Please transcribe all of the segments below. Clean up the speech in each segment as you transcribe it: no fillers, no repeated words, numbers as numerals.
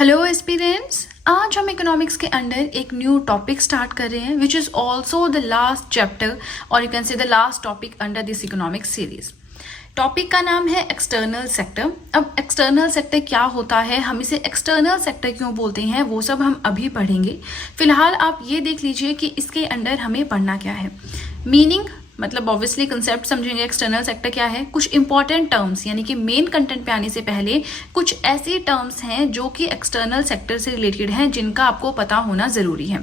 Hello aspirants, आज हम economics के अंडर एक न्यू टॉपिक स्टार्ट कर रहे हैं which is also the last chapter और you can say the last topic under this economics series. Topic का नाम है एक्सटर्नल सेक्टर। अब एक्सटर्नल सेक्टर क्या होता है, हम इसे एक्सटर्नल सेक्टर क्यों बोलते हैं, वो सब हम अभी पढ़ेंगे। फिलहाल आप ये देख लीजिए कि इसके अंडर हमें पढ़ना क्या है। मीनिंग मतलब ऑब्वियसली कंसेप्ट समझेंगे एक्सटर्नल सेक्टर क्या है। कुछ इंपॉर्टेंट टर्म्स यानी कि मेन कंटेंट पे आने से पहले कुछ ऐसी टर्म्स हैं जो कि एक्सटर्नल सेक्टर से रिलेटेड हैं, जिनका आपको पता होना जरूरी है।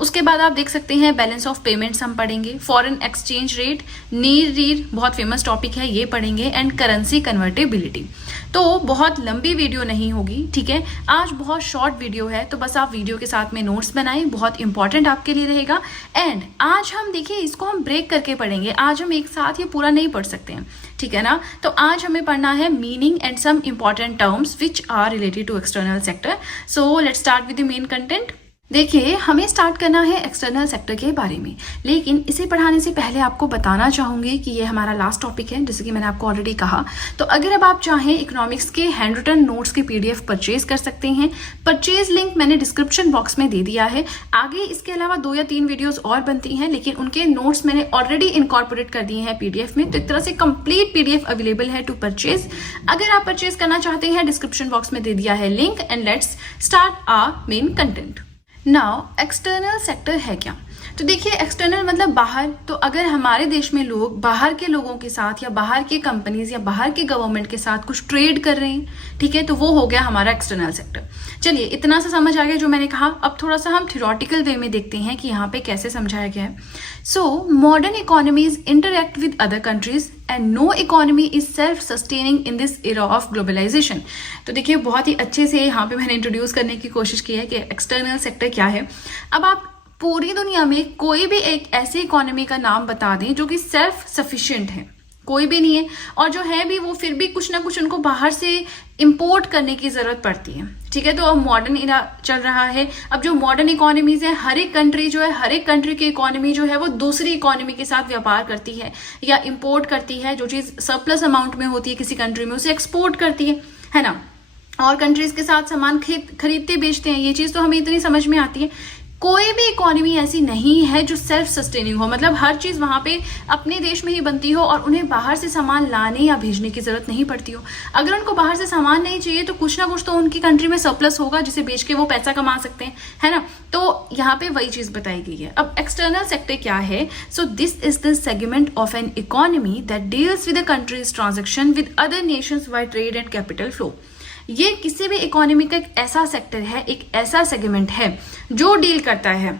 उसके बाद आप देख सकते हैं बैलेंस ऑफ पेमेंट्स हम पढ़ेंगे, foreign exchange rate, need read बहुत फेमस टॉपिक है, ये पढ़ेंगे, एंड करेंसी कन्वर्टेबिलिटी। तो बहुत लंबी वीडियो नहीं होगी, ठीक है। आज बहुत शॉर्ट वीडियो है, तो बस आप वीडियो के साथ में नोट्स बनाएं, बहुत इंपॉर्टेंट आपके लिए रहेगा। एंड आज हम देखिए इसको हम ब्रेक करके पढ़ेंगे, आज हम एक साथ ये पूरा नहीं पढ़ सकते हैं, ठीक है ना। तो आज हमें पढ़ना है meaning and some important terms which are related to external sector. So let's start with the main content. देखिए हमें स्टार्ट करना है एक्सटर्नल सेक्टर के बारे में, लेकिन इसे पढ़ाने से पहले आपको बताना चाहूंगी कि ये हमारा लास्ट टॉपिक है, जैसे कि मैंने आपको ऑलरेडी कहा। तो अगर अब आप चाहें इकोनॉमिक्स के हैंड रिटन नोट्स की पीडीएफ परचेज कर सकते हैं। परचेज लिंक मैंने डिस्क्रिप्शन बॉक्स में दे दिया है। आगे इसके अलावा 2 या 3 वीडियोस और बनती हैं, लेकिन उनके नोट्स मैंने ऑलरेडी इनकॉर्पोरेट कर दिए हैं पीडीएफ में। तो एक तरह से कंप्लीट पीडीएफ अवेलेबल है टू परचेज। अगर आप परचेज करना चाहते हैं, डिस्क्रिप्शन बॉक्स में दे दिया है link. And let's start our main content. Now external sector है क्या? तो देखिए एक्सटर्नल मतलब बाहर। तो अगर हमारे देश में लोग बाहर के लोगों के साथ या बाहर के कंपनीज या बाहर के गवर्नमेंट के साथ कुछ ट्रेड कर रहे हैं, ठीक है, तो वो हो गया हमारा एक्सटर्नल सेक्टर। चलिए इतना सा समझ आ गया जो मैंने कहा। अब थोड़ा सा हम थ्योरेटिकल वे में देखते हैं कि यहाँ पे कैसे समझाया गया है। So modern economies interact with other countries and no economy is self sustaining in this era of globalisation. तो देखिए बहुत ही अच्छे से यहाँ पे मैंने इंट्रोड्यूस करने की कोशिश की है कि एक्सटर्नल सेक्टर क्या है। अब आप पूरी दुनिया में कोई भी एक ऐसी इकोनॉमी का नाम बता दें जो कि सेल्फ सफिशिएंट है, कोई भी नहीं है, और जो है भी वो फिर भी कुछ ना कुछ उनको बाहर से इंपोर्ट करने की जरूरत पड़ती है, ठीक है। तो अब मॉडर्न इरा चल रहा है। अब जो मॉडर्न इकोनॉमीज है, हर एक कंट्री जो है, हर एक कंट्री की इकोनॉमी जो है वो दूसरी इकोनॉमी के साथ व्यापार करती है या इंपोर्ट करती है। जो चीज सरप्लस अमाउंट में होती है किसी कंट्री में, उसे एक्सपोर्ट करती है ना। और कंट्रीज के साथ सामान खरीदते बेचते हैं, ये चीज तो हमें इतनी समझ में आती है। कोई भी इकोनॉमी ऐसी नहीं है जो सेल्फ सस्टेनिंग हो, मतलब हर चीज वहां पे अपने देश में ही बनती हो और उन्हें बाहर से सामान लाने या भेजने की जरूरत नहीं पड़ती हो। अगर उनको बाहर से सामान नहीं चाहिए तो कुछ ना कुछ तो उनकी कंट्री में सरप्लस होगा जिसे बेच के वो पैसा कमा सकते हैं, है ना। तो यहाँ पे वही चीज बताई गई है। अब एक्सटर्नल सेक्टर क्या है? So this is the segment of an economy that deals with the country's transaction with other nations by trade and capital flow. ये किसी भी इकोनॉमी का एक ऐसा सेक्टर है, एक ऐसा सेगमेंट है जो डील करता है।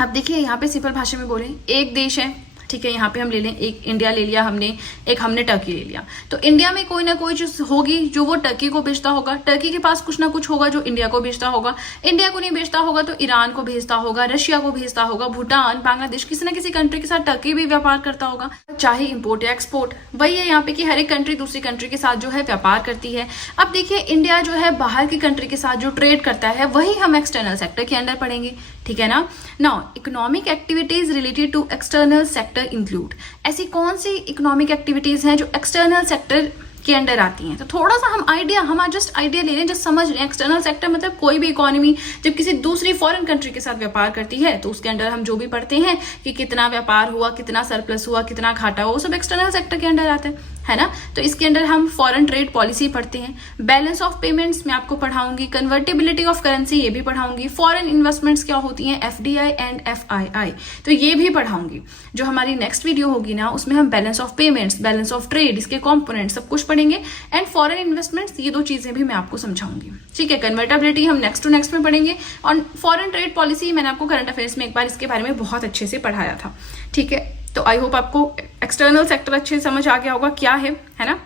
अब देखिए यहाँ पे सिंपल भाषा में बोले, एक देश है, ठीक है, यहाँ पे हम ले लें, एक इंडिया ले लिया हमने, एक हमने टर्की ले लिया। तो इंडिया में कोई ना कोई चीज होगी जो वो टर्की को बेचता होगा, टर्की के पास कुछ ना कुछ होगा जो इंडिया को बेचता होगा, इंडिया को नहीं बेचता होगा तो ईरान को भेजता होगा, रशिया को भेजता होगा, भूटान, बांग्लादेश, किसी ना किसी कंट्री के साथ टर्की भी व्यापार करता होगा, चाहे इंपोर्ट या एक्सपोर्ट। वही है यहाँ पे कि हर एक कंट्री दूसरी कंट्री के साथ जो है व्यापार करती है। अब देखिए इंडिया जो है बाहर की कंट्री के साथ जो ट्रेड करता है, वही हम एक्सटर्नल सेक्टर के अंदर पढ़ेंगे, ठीक है ना। Now economic activities related to external sector include. ऐसी कौन सी इकोनॉमिक एक्टिविटीज हैं जो एक्सटर्नल सेक्टर के अंडर आती हैं? तो थोड़ा सा हम जस्ट आइडिया ले रहे हैं, जस्ट समझ रहे हैं। एक्सटर्नल सेक्टर मतलब कोई भी इकोनॉमी जब किसी दूसरी फॉरेन कंट्री के साथ व्यापार करती है तो उसके अंदर हम जो भी पढ़ते हैं कि कितना व्यापार हुआ, कितना सरप्लस हुआ, कितना घाटा हुआ, वो सब एक्सटर्नल सेक्टर के अंदर आता है ना। तो इसके अंदर हम फॉरेन ट्रेड पॉलिसी पढ़ते हैं, बैलेंस ऑफ पेमेंट्स मैं आपको पढ़ाऊंगी, कन्वर्टेबिलिटी ऑफ करेंसी ये भी पढ़ाऊंगी, फॉरेन इन्वेस्टमेंट्स क्या होती हैं, एफडीआई एंड एफआईआई, तो ये भी पढ़ाऊंगी। जो हमारी नेक्स्ट वीडियो होगी ना, उसमें हम balance of payments, balance of trade, इसके कॉम्पोनेंट सब कुछ पढ़ेंगे, एंड फॉरेन इन्वेस्टमेंट्स, ये 2 चीजें भी मैं आपको समझाऊंगी, ठीक है। कन्वर्टेबिलिटी हम नेक्स्ट टू नेक्स्ट में पढ़ेंगे, और फॉरेन ट्रेड पॉलिसी मैंने आपको करंट अफेयर्स में एक बार इसके बारे में बहुत अच्छे से पढ़ाया था, ठीक है। तो आई होप आपको एक्सटर्नल सेक्टर अच्छे से समझ आ गया होगा क्या है ना।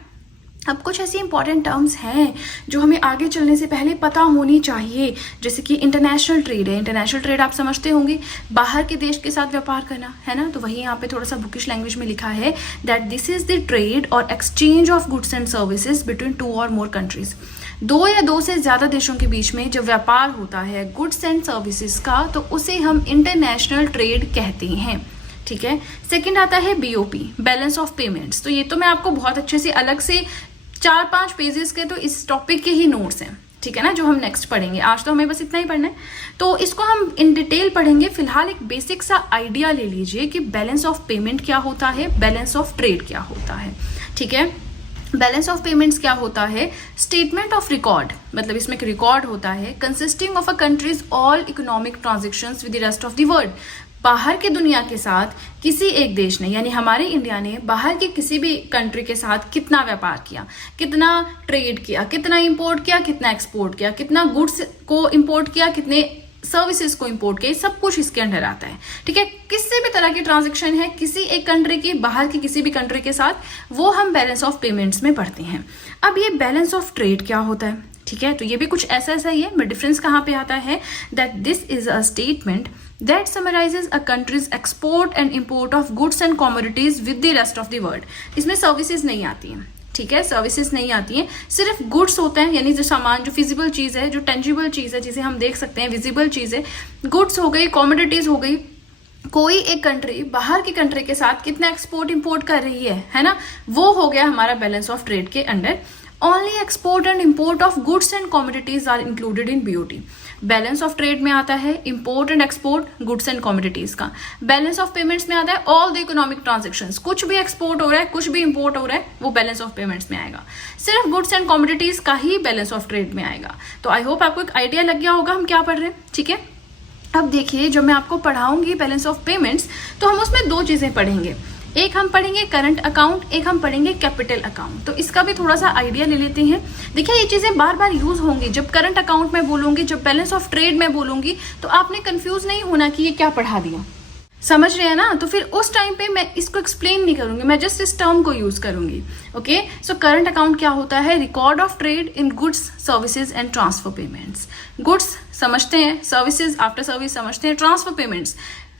अब कुछ ऐसी इंपॉर्टेंट टर्म्स हैं जो हमें आगे चलने से पहले पता होनी चाहिए, जैसे कि इंटरनेशनल ट्रेड है। इंटरनेशनल ट्रेड आप समझते होंगे, बाहर के देश के साथ व्यापार करना, है ना। तो वही यहाँ पे थोड़ा सा बुकिश लैंग्वेज में लिखा है that this is the trade और exchange of goods and services between 2 और मोर कंट्रीज। 2 या 2 से ज्यादा देशों के बीच में जो व्यापार होता है गुड्स एंड सर्विसेज का, तो उसे हम इंटरनेशनल ट्रेड कहते हैं, ठीक है। सेकंड आता है बीओपी, बैलेंस ऑफ पेमेंट्स। तो ये तो मैं आपको बहुत अच्छे से अलग से 4-5 पेजेस के तो इस टॉपिक के ही नोट्स हैं, ठीक है ना, जो हम नेक्स्ट पढ़ेंगे। आज तो हमें बस इतना ही पढ़ना है, तो इसको हम इन डिटेल पढ़ेंगे। फिलहाल एक बेसिक सा आइडिया ले लीजिए कि बैलेंस ऑफ पेमेंट क्या होता है, बैलेंस ऑफ ट्रेड क्या होता है। ठीक है, बैलेंस ऑफ पेमेंट्स क्या होता है? स्टेटमेंट ऑफ रिकॉर्ड, मतलब इसमें एक रिकॉर्ड होता है consisting of a countries all economic transactions with the rest of the world. बाहर की दुनिया के साथ किसी एक देश ने, यानी हमारे इंडिया ने बाहर के किसी भी कंट्री के साथ कितना व्यापार किया, कितना ट्रेड किया, कितना इंपोर्ट किया, कितना एक्सपोर्ट किया, कितना गुड्स को इंपोर्ट किया, कितने सर्विसेज को इंपोर्ट किया, सब कुछ इसके अंडर आता है। ठीक है, किसी भी तरह की ट्रांजैक्शन है किसी एक कंट्री की बाहर की किसी भी कंट्री के साथ, वो हम बैलेंस ऑफ पेमेंट्स में पढ़ते हैं। अब ये बैलेंस ऑफ ट्रेड क्या होता है? ठीक है, तो ये भी कुछ ऐसा ही है, बट डिफरेंस कहाँ पे आता है? That this is a statement that summarizes a country's export and import of goods and commodities with the rest of the world। इसमें सर्विसेज नहीं आती हैं, ठीक है, सर्विसेज नहीं आती हैं, सिर्फ गुड्स होते हैं, यानी जो सामान, जो फिजिबल चीज है, जो टेंजिबल चीज है, जिसे हम देख सकते हैं, विजिबल चीज है, गुड्स हो गई, कॉमोडिटीज हो गई। कोई एक कंट्री बाहर की कंट्री के साथ कितना एक्सपोर्ट इंपोर्ट कर रही है ना, वो हो गया हमारा बैलेंस ऑफ ट्रेड के अंडर। Only export and import of goods and commodities are included in BOT. Balance of trade में आता है import and export goods and commodities का। बैलेंस ऑफ पेमेंट्स में आता है ऑल द इकोनॉमिक ट्रांजेक्शंस, कुछ भी एक्सपोर्ट हो रहा है, कुछ भी इंपोर्ट हो रहा है, वो बैलेंस ऑफ पेमेंट्स में आएगा। सिर्फ गुड्स एंड कॉमोडिटीज का ही बैलेंस ऑफ ट्रेड में आएगा। तो आई होप आपको एक आइडिया लग गया होगा हम क्या पढ़ रहे हैं। ठीक है, अब देखिए, जब मैं आपको पढ़ाऊंगी बैलेंस ऑफ पेमेंट्स, तो हम उसमें दो चीजें पढ़ेंगे। एक हम पढ़ेंगे करंट अकाउंट, एक हम पढ़ेंगे कैपिटल अकाउंट। तो इसका भी थोड़ा सा आइडिया ले लेते हैं। देखिए, ये चीजें बार बार यूज होंगी। जब करंट अकाउंट में बोलूंगी, जब बैलेंस ऑफ ट्रेड में बोलूंगी, तो आपने कंफ्यूज नहीं होना कि ये क्या पढ़ा दिया। समझ रहे हैं ना? तो फिर उस टाइम पे मैं इसको एक्सप्लेन नहीं करूंगी, मैं जस्ट इस टर्म को यूज करूंगी। ओके, सो करंट अकाउंट क्या होता है? Record of trade in goods, services and transfer payments. Goods समझते हैं, सर्विसेज आफ्टर सर्विस समझते हैं, ट्रांसफर पेमेंट्स।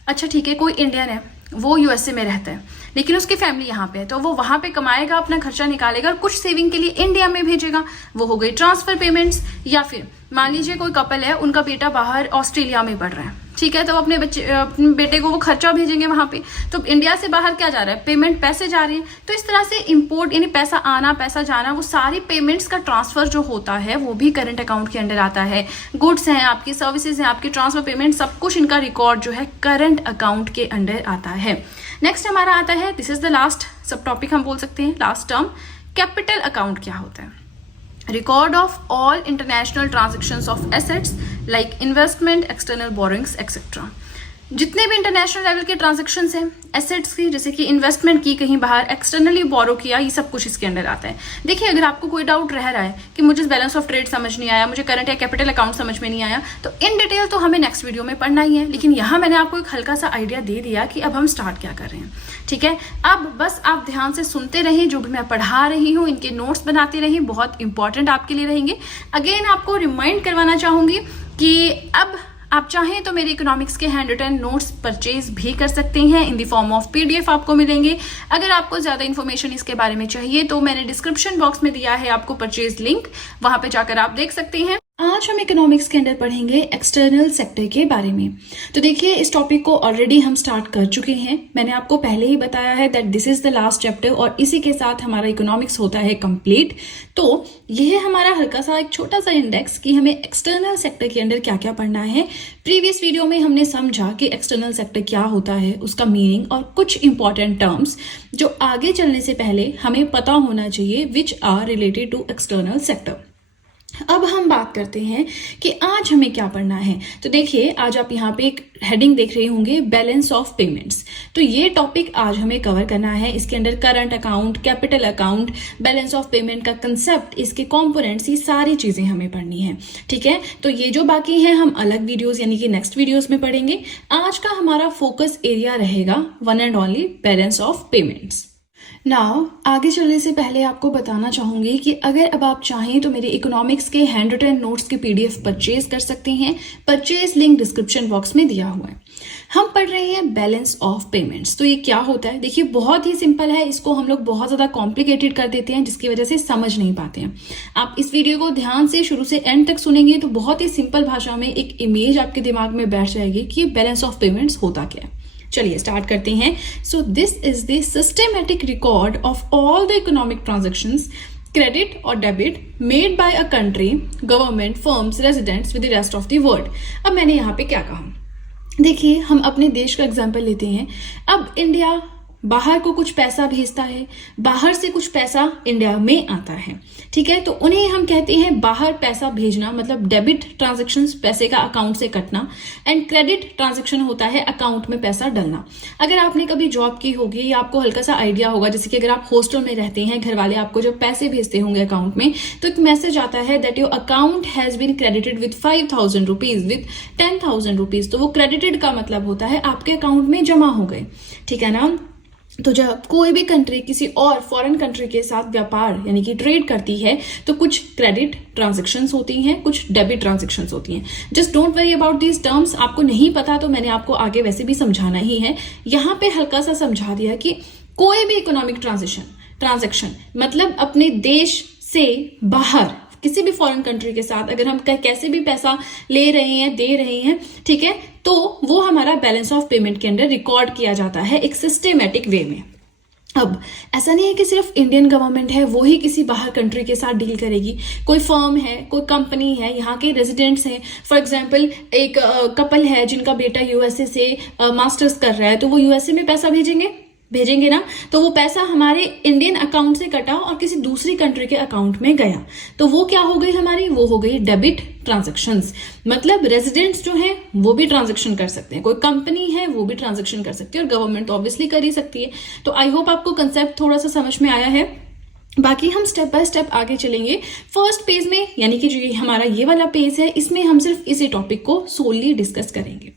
अच्छा ठीक है, कोई इंडियन है, वो यूएसए में रहता है, लेकिन उसकी फैमिली यहाँ पे है, तो वो वहां पे कमाएगा, अपना खर्चा निकालेगा और कुछ सेविंग के लिए इंडिया में भेजेगा, वो हो गई ट्रांसफर पेमेंट्स। या फिर मान लीजिए कोई कपल है, उनका बेटा बाहर ऑस्ट्रेलिया में पढ़ रहा है, ठीक है, तो अपने बेटे को वो खर्चा भेजेंगे वहां पे, तो इंडिया से बाहर क्या जा रहा है? पेमेंट, पैसे जा रहे हैं। तो इस तरह से इंपोर्ट, यानी पैसा आना, पैसा जाना, वो सारी पेमेंट्स का ट्रांसफर जो होता है वो भी करंट अकाउंट के अंडर आता है। गुड्स हैं आपकी, सर्विसेज हैं आपकी, ट्रांसफर पेमेंट, सब कुछ इनका रिकॉर्ड जो है करंट अकाउंट के अंडर आता है। नेक्स्ट हमारा आता है, दिस इज द लास्ट सब टॉपिक हम बोल सकते हैं, लास्ट टर्म, कैपिटल अकाउंट क्या होता है? Record of all international transactions of assets like investment, external borings etcetera. जितने भी इंटरनेशनल लेवल के ट्रांजेक्शन्स हैं एसेट्स की, जैसे कि इन्वेस्टमेंट की कहीं बाहर, एक्सटर्नली बोरो किया, ये सब कुछ इसके अंडर आता है। देखिए, अगर आपको कोई डाउट रह रहा है कि मुझे बैलेंस ऑफ ट्रेड समझ नहीं आया, मुझे करंट या कैपिटल अकाउंट समझ में नहीं आया, तो इन डिटेल तो हमें नेक्स्ट वीडियो में पढ़ना ही है, लेकिन यहाँ मैंने आपको एक हल्का सा आइडिया दे दिया कि अब हम स्टार्ट क्या कर रहे हैं। ठीक है, अब बस आप ध्यान से सुनते रहें, जो भी मैं पढ़ा रही हूँ, इनके नोट्स बनाते रहें, बहुत इंपॉर्टेंट आपके लिए रहेंगे। अगेन आपको रिमाइंड करवाना चाहूंगी कि अब आप चाहें तो मेरे इकोनॉमिक्स के हैंड रिटन नोट्स परचेज भी कर सकते हैं, in the form of PDF आपको मिलेंगे। अगर आपको ज्यादा इन्फॉर्मेशन इसके बारे में चाहिए तो मैंने डिस्क्रिप्शन बॉक्स में दिया है आपको परचेज लिंक, वहां पे जाकर आप देख सकते हैं। आज हम इकोनॉमिक्स के अंदर पढ़ेंगे एक्सटर्नल सेक्टर के बारे में। तो देखिए, इस टॉपिक को ऑलरेडी हम स्टार्ट कर चुके हैं, मैंने आपको पहले ही बताया है that this is the last chapter, और इसी के साथ हमारा इकोनॉमिक्स होता है कंप्लीट। तो यह है हमारा हल्का सा एक छोटा सा इंडेक्स कि हमें एक्सटर्नल सेक्टर के अंदर क्या क्या पढ़ना है। प्रीवियस वीडियो में हमने समझा कि एक्सटर्नल सेक्टर क्या होता है, उसका मीनिंग और कुछ इंपॉर्टेंट टर्म्स जो आगे चलने से पहले हमें पता होना चाहिए, which are related to external sector. अब हम बात करते हैं कि आज हमें क्या पढ़ना है। तो देखिए, आज आप यहाँ पे एक हेडिंग देख रहे होंगे, बैलेंस ऑफ पेमेंट्स। तो ये टॉपिक आज हमें कवर करना है। इसके अंदर current account, capital account, balance of payment का कंसेप्ट, इसके कंपोनेंट्स, ये सारी चीजें हमें पढ़नी है। ठीक है, तो ये जो बाकी है हम अलग वीडियोस यानी कि नेक्स्ट वीडियोस में पढ़ेंगे। आज का हमारा फोकस एरिया रहेगा one and only balance of payments. Now आगे चलने से पहले आपको बताना चाहूंगी कि अगर अब आप चाहें तो मेरे इकोनॉमिक्स के हैंड रिटन नोट्स के पीडीएफ परचेज कर सकते हैं। परचेज लिंक डिस्क्रिप्शन बॉक्स में दिया हुआ है। हम पढ़ रहे हैं बैलेंस ऑफ पेमेंट्स। तो ये क्या होता है? देखिए, बहुत ही सिंपल है, इसको हम लोग बहुत ज्यादा कॉम्प्लिकेटेड कर देते हैं, जिसकी वजह से समझ नहीं पाते हैं। आप इस वीडियो को ध्यान से शुरू से एंड तक सुनेंगे तो बहुत ही सिंपल भाषा में एक इमेज आपके दिमाग में बैठ जाएगी कि बैलेंस ऑफ पेमेंट्स होता क्या है। चलिए स्टार्ट करते हैं। So this is the systematic record of all the economic transactions credit और debit made by a country, government, firms, residents with the rest of the world. अब मैंने यहाँ पे क्या कहा, देखिए हम अपने देश का एग्जाम्पल लेते हैं। अब इंडिया बाहर को कुछ पैसा भेजता है, बाहर से कुछ पैसा इंडिया में आता है, ठीक है, तो उन्हें हम कहते हैं बाहर पैसा भेजना, मतलब डेबिट ट्रांजैक्शंस, पैसे का अकाउंट से कटना, एंड क्रेडिट ट्रांजैक्शन होता है अकाउंट में पैसा डलना। अगर आपने कभी जॉब की होगी या आपको हल्का सा आइडिया होगा, जैसे कि अगर आप हॉस्टल में रहते हैं, घर वाले आपको जब पैसे भेजते होंगे अकाउंट में, तो एक मैसेज आता है that your account has been credited with 5,000 rupees, with 10,000 rupees. तो वो क्रेडिटेड का मतलब होता है आपके अकाउंट में जमा हो गए, ठीक है ना। तो जब कोई भी कंट्री किसी और फॉरेन कंट्री के साथ व्यापार यानी कि ट्रेड करती है, तो कुछ क्रेडिट ट्रांजैक्शंस होती हैं, कुछ डेबिट ट्रांजैक्शंस होती हैं। Just don't worry about these terms. आपको नहीं पता तो मैंने आपको आगे वैसे भी समझाना ही है, यहाँ पे हल्का सा समझा दिया कि कोई भी इकोनॉमिक ट्रांजैक्शन मतलब अपने देश से बाहर किसी भी फॉरेन कंट्री के साथ अगर हम कैसे भी पैसा ले रहे हैं, दे रहे हैं, ठीक है, तो वो हमारा बैलेंस ऑफ पेमेंट के अंदर रिकॉर्ड किया जाता है एक सिस्टमेटिक वे में। अब ऐसा नहीं है कि सिर्फ इंडियन गवर्नमेंट है वो ही किसी बाहर कंट्री के साथ डील करेगी। कोई फर्म है, कोई कंपनी है, यहाँ के रेजिडेंट्स हैं, फॉर एग्जांपल एक कपल है जिनका बेटा यूएसए से मास्टर्स कर रहा है, तो वो यूएसए में पैसा भेजेंगे ना, तो वो पैसा हमारे इंडियन अकाउंट से कटा और किसी दूसरी कंट्री के अकाउंट में गया, तो वो क्या हो गई हमारी, वो हो गई डेबिट ट्रांजैक्शंस। मतलब रेजिडेंट्स जो हैं वो भी ट्रांजैक्शन कर सकते हैं, कोई कंपनी है वो भी ट्रांजैक्शन कर सकती है, और गवर्नमेंट तो ऑब्वियसली कर ही सकती है। तो आई होप आपको कंसेप्ट थोड़ा सा समझ में आया है। बाकी हम स्टेप बाय स्टेप आगे चलेंगे। फर्स्ट पेज में यानी कि जो हमारा ये वाला पेज है, इसमें हम सिर्फ इसी टॉपिक को सोलली डिस्कस करेंगे।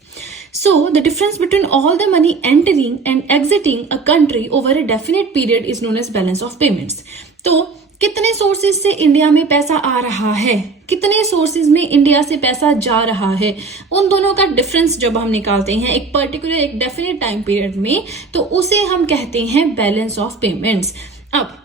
So the difference between all the money entering and exiting a country over a definite period is known as balance of payments. तो कितने सोर्सेज से इंडिया में पैसा आ रहा है, कितने सोर्सेज में इंडिया से पैसा जा रहा है, उन दोनों का डिफरेंस जब हम निकालते हैं एक पर्टिकुलर एक डेफिनेट टाइम पीरियड में, तो उसे हम कहते हैं बैलेंस ऑफ पेमेंट्स। अब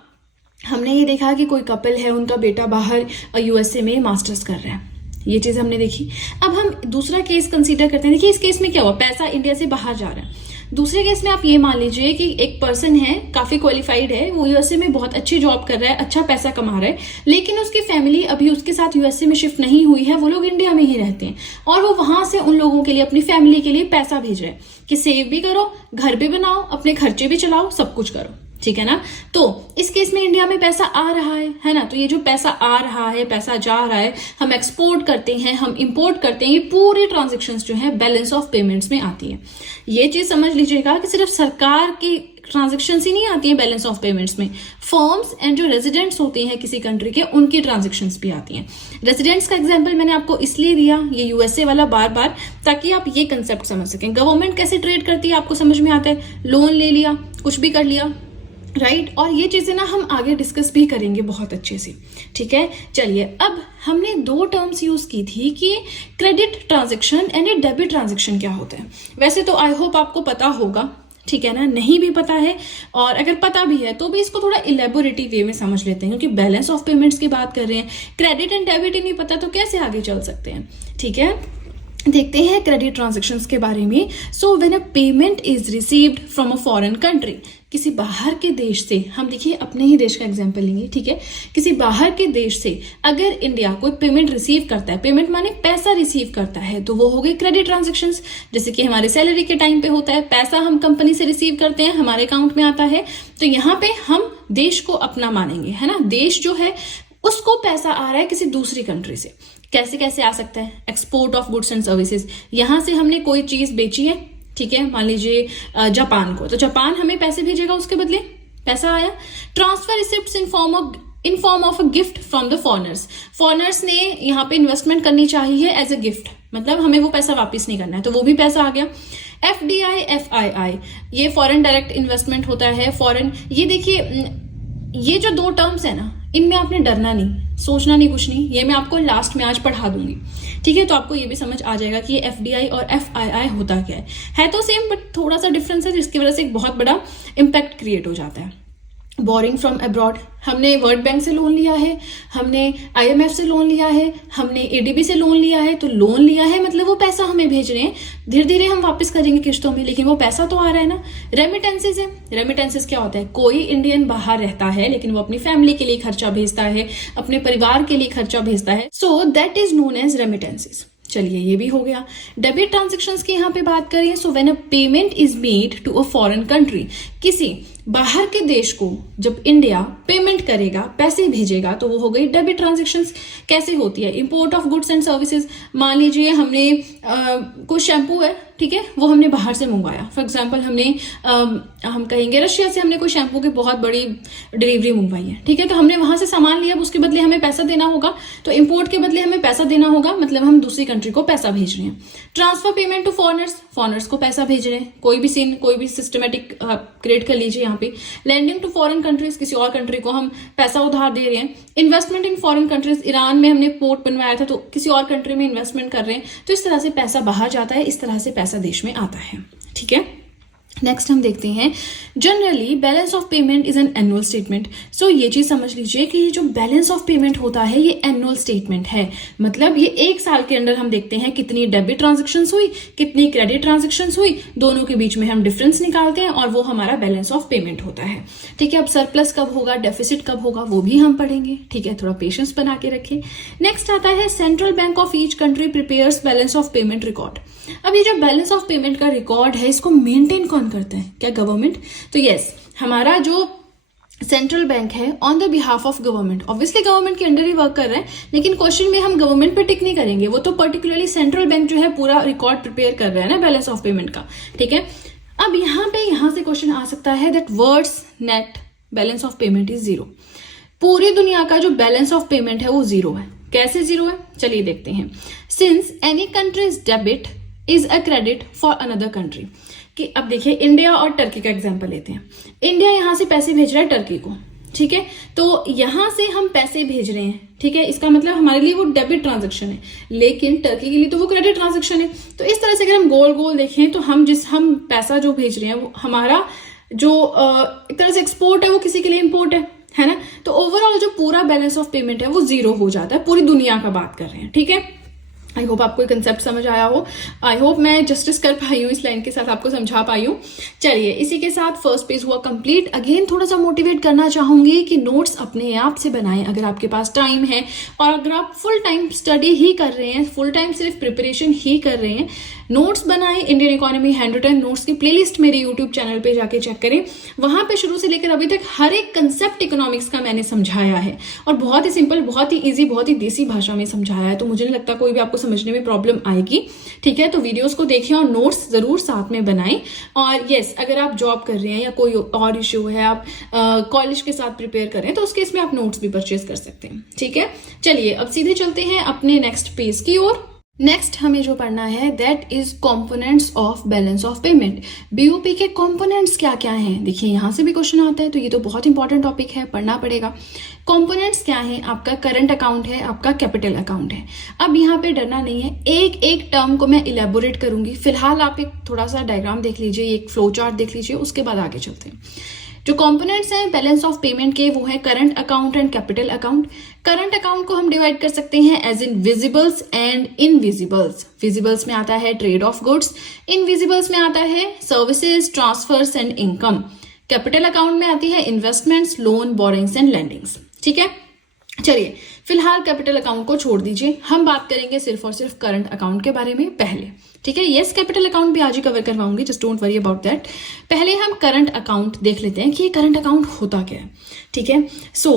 हमने ये देखा कि कोई कपल है, उनका बेटा बाहर यूएसए में मास्टर्स कर रहा है, ये चीज हमने देखी। अब हम दूसरा केस कंसीडर करते हैं। देखिए इस केस में क्या हुआ, पैसा इंडिया से बाहर जा रहा है। दूसरे केस में आप ये मान लीजिए कि एक पर्सन है, काफी क्वालिफाइड है, वो यूएसए में बहुत अच्छी जॉब कर रहा है, अच्छा पैसा कमा रहा है, लेकिन उसकी फैमिली अभी उसके साथ यूएसए में शिफ्ट नहीं हुई है, वो लोग इंडिया में ही रहते हैं, और वो वहां से उन लोगों के लिए, अपनी फैमिली के लिए पैसा भेज रहे हैं कि सेव भी करो, घर भी बनाओ, अपने खर्चे भी चलाओ, सब कुछ करो, ठीक है ना। तो इस केस में इंडिया में पैसा आ रहा है ना, तो ये जो पैसा आ रहा है, पैसा जा रहा है, हम एक्सपोर्ट करते हैं, हम इंपोर्ट करते हैं, ये पूरी ट्रांजैक्शंस जो है बैलेंस ऑफ पेमेंट्स में आती है। ये चीज समझ लीजिएगा कि सिर्फ सरकार की ट्रांजैक्शंस ही नहीं आती है बैलेंस ऑफ पेमेंट्स में, फर्म्स एंड जो रेजिडेंट्स होते हैं किसी कंट्री के, उनकी ट्रांजैक्शंस भी आती हैं। रेजिडेंट्स का एग्जांपल मैंने आपको इसलिए दिया, ये यूएसए वाला बार बार, ताकि आप ये कंसेप्ट समझ सकें। गवर्नमेंट कैसे ट्रेड करती है आपको समझ में आता है, लोन ले लिया, कुछ भी कर लिया, राइट। और ये चीजें ना हम आगे डिस्कस भी करेंगे बहुत अच्छे से, ठीक है। चलिए, अब हमने दो टर्म्स यूज की थी कि credit transaction and debit transaction क्या होता है। वैसे तो आई होप आपको पता होगा, ठीक है ना, नहीं भी पता है और अगर पता भी है तो भी इसको थोड़ा इलेबोरेटिव वे में समझ लेते हैं, क्योंकि बैलेंस ऑफ पेमेंट्स की बात कर रहे हैं, क्रेडिट एंड डेबिट ही नहीं पता तो कैसे आगे चल सकते हैं, ठीक है। देखते हैं क्रेडिट ट्रांजैक्शंस के बारे में। सो when a payment is received from a foreign country, किसी बाहर के देश से, हम देखिए अपने ही देश का एग्जांपल लेंगे, ठीक है, किसी बाहर के देश से अगर इंडिया कोई पेमेंट रिसीव करता है, पेमेंट माने पैसा रिसीव करता है, तो वो हो गई क्रेडिट ट्रांजैक्शंस। जैसे कि हमारे सैलरी के टाइम पे होता है, पैसा हम कंपनी से रिसीव करते हैं, हमारे अकाउंट में आता है, तो यहाँ पे हम देश को अपना मानेंगे, है ना। देश जो है उसको पैसा आ रहा है किसी दूसरी कंट्री से। कैसे कैसे आ सकता है, export of goods and services, यहां से हमने कोई चीज बेची है, ठीक है, मान लीजिए जापान को, तो जापान हमें पैसे भेजेगा, उसके बदले पैसा आया। Transfer receipts in form of a gift from the foreigners ने यहाँ पे इन्वेस्टमेंट करनी चाहिए एज अ गिफ्ट, मतलब हमें वो पैसा वापस नहीं करना है, तो वो भी पैसा आ गया। FDI FII, ये फॉरेन डायरेक्ट इन्वेस्टमेंट होता है, फॉरेन, ये देखिए ये जो दो टर्म्स है ना, इनमें आपने डरना नहीं, सोचना नहीं, कुछ नहीं, ये मैं आपको लास्ट में आज पढ़ा दूंगी, ठीक है। तो आपको ये भी समझ आ जाएगा कि ये FDI और FII होता क्या है तो सेम बट थोड़ा सा डिफरेंस है, जिसकी वजह से एक बहुत बड़ा इम्पैक्ट क्रिएट हो जाता है। बोरिंग फ्रॉम अब्रॉड, हमने वर्ल्ड बैंक से लोन लिया है, हमने आईएमएफ से लोन लिया है, हमने एडीबी से लोन लिया है, तो लोन लिया है मतलब वो पैसा हमें भेज रहे हैं, धीरे धीरे हम वापस करेंगे किश्तों में, लेकिन वो पैसा तो आ रहा है ना। रेमिटेंसेज है, रेमिटेंसेज क्या होता है, कोई इंडियन बाहर रहता है लेकिन वो अपनी फैमिली के लिए खर्चा भेजता है, अपने परिवार के लिए खर्चा भेजता है, so that is known as remittances. चलिए ये भी हो गया। डेबिट ट्रांजेक्शंस की यहाँ पे बात करें, so when a payment is made to a foreign country, किसी बाहर के देश को जब इंडिया पेमेंट करेगा, पैसे भेजेगा, तो वो हो गई डेबिट ट्रांजेक्शंस। कैसे होती है, import of goods and services, मान लीजिए हमने कोई शैम्पू है, ठीक है, वो हमने बाहर से मंगवाया, फॉर एग्जांपल हमने हम कहेंगे रशिया से हमने कोई शैम्पू की बहुत बड़ी डिलीवरी मंगवाई है, ठीक है, तो हमने वहां से सामान लिया, उसके बदले हमें पैसा देना होगा, तो इंपोर्ट के बदले हमें पैसा देना होगा, मतलब हम दूसरी कंट्री को पैसा भेज रहे हैं। Transfer payment to foreigners, foreigners को पैसा भेज रहे हैं, कोई भी सीन, कोई भी सिस्टमेटिक क्रिएट कर लीजिए यहाँ पे। लैंडिंग टू फॉरेन कंट्रीज, किसी और कंट्री को हम पैसा उधार दे रहे हैं। Investment in foreign countries, Iran में हमने पोर्ट बनवाया था तो किसी और कंट्री में इन्वेस्टमेंट कर रहे हैं, तो इस तरह से पैसा बाहर जाता है, इस तरह से पैसा देश में आता है, ठीक है। नेक्स्ट हम देखते हैं, generally balance of payment is an annual statement. So ये चीज समझ लीजिए कि ये जो बैलेंस ऑफ पेमेंट होता है ये एनुअल स्टेटमेंट है, मतलब ये एक साल के अंदर हम देखते हैं कितनी डेबिट ट्रांजेक्शंस हुई, कितनी क्रेडिट ट्रांजेक्शंस हुई, दोनों के बीच में हम डिफरेंस निकालते हैं और वो हमारा बैलेंस ऑफ पेमेंट होता है, ठीक है। अब सरप्लस कब होगा, डेफिसिट कब होगा, वो भी हम पढ़ेंगे, ठीक है, थोड़ा पेशेंस बना के रखें। नेक्स्ट आता है, central bank of each country prepares balance of payment record. अब ये जो बैलेंस ऑफ पेमेंट का रिकॉर्ड है, इसको मेंटेन कौन करता है, क्या गवर्नमेंट? तो यस, हमारा जो सेंट्रल बैंक है on the behalf of government, obviously government के अंडर ही वर्क कर रहा है, लेकिन क्वेश्चन में हम गवर्नमेंट पे टिक नहीं करेंगे, वो तो पर्टिकुलरली सेंट्रल बैंक जो है पूरा रिकॉर्ड प्रिपेयर कर रहा है ना बैलेंस ऑफ पेमेंट का, ठीक है। अब यहाँ से क्वेश्चन आ सकता है that words net balance of payment is zero. पूरी दुनिया का जो बैलेंस ऑफ पेमेंट है वो जीरो है। कैसे जीरो है, चलिए देखते हैं। Since any countries debit is a credit for another country, कि अब देखिए इंडिया और टर्की का एग्जांपल लेते हैं। इंडिया यहां से पैसे भेज रहा है टर्की को, ठीक है, तो यहां से हम पैसे भेज रहे हैं, ठीक है, इसका मतलब हमारे लिए वो डेबिट ट्रांजैक्शन है, लेकिन टर्की के लिए तो वो क्रेडिट ट्रांजैक्शन है। तो इस तरह से अगर हम गोल गोल देखें तो हम पैसा जो भेज रहे हैं वो हमारा जो एक तरह से एक्सपोर्ट है वो किसी के लिए इम्पोर्ट है ना। तो ओवरऑल जो पूरा बैलेंस ऑफ पेमेंट है वो जीरो हो जाता है, पूरी दुनिया का बात कर रहे हैं, ठीक है। आई होप आपको ये कंसेप्ट समझ आया हो, आई होप मैं जस्टिस कर पाई हूँ इस लाइन के साथ, आपको समझा पाई हूँ। चलिए इसी के साथ फर्स्ट पेज हुआ कंप्लीट। अगेन थोड़ा सा मोटिवेट करना चाहूंगी कि नोट्स अपने आप से बनाएं अगर आपके पास टाइम है, और अगर आप फुल टाइम स्टडी ही कर रहे हैं, फुल टाइम सिर्फ प्रिपरेशन ही कर रहे हैं, नोट्स बनाएं। Indian economy hand written notes की प्लेलिस्ट मेरे यूट्यूब चैनल पे जाके चेक करें, वहां पे शुरू से लेकर अभी तक हर एक कंसेप्ट इकोनॉमिक्स का मैंने समझाया है, और बहुत ही सिंपल, बहुत ही इजी, बहुत ही देसी भाषा में समझाया है, तो मुझे नहीं लगता कोई भी आपको समझने में प्रॉब्लम आएगी, ठीक है। तो वीडियोस को देखिए और नोट्स जरूर साथ में बनाएं। और यस, अगर आप जॉब कर रहे हैं या कोई और इश्यू है, आप कॉलेज के साथ प्रिपेयर कर रहे हैं, तो उसके इसमें आप नोट्स भी परचेज कर सकते हैं, ठीक है। चलिए अब सीधे चलते हैं अपने नेक्स्ट पेज की ओर। नेक्स्ट हमें जो पढ़ना है that is components of balance of payment. BOP के कंपोनेंट्स क्या क्या हैं, देखिए यहां से भी क्वेश्चन आता है, तो ये तो बहुत इंपॉर्टेंट टॉपिक है, पढ़ना पड़ेगा। कंपोनेंट्स क्या है, आपका करंट अकाउंट है, आपका कैपिटल अकाउंट है। अब यहाँ पे डरना नहीं है, एक एक टर्म को मैं इलेबोरेट करूंगी। फिलहाल आप एक थोड़ा सा डायग्राम देख लीजिए, एक फ्लो चार्ट देख लीजिए, उसके बाद आगे चलते हैं। जो कंपोनेंट्स हैं बैलेंस ऑफ पेमेंट के वो है current account and capital account. Current account को हम डिवाइड कर सकते हैं एज इन विजिबल्स एंड इनविजिबल्स। विजिबल्स में आता है ट्रेड ऑफ गुड्स, इनविजिबल्स में आता है services, transfers and income. Capital account में आती है investments, loan, borings and landings, ठीक है। चलिए फिलहाल कैपिटल अकाउंट को छोड़ दीजिए, हम बात करेंगे सिर्फ और सिर्फ करंट अकाउंट के बारे में पहले, ठीक है। यस, कैपिटल अकाउंट भी आज ही कवर करवाऊंगी, just don't worry about that. पहले हम करंट अकाउंट देख लेते हैं कि ये करंट अकाउंट होता क्या है, ठीक है। सो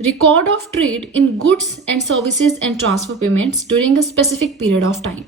record of trade in goods and services and transfer payments during a specific period of time.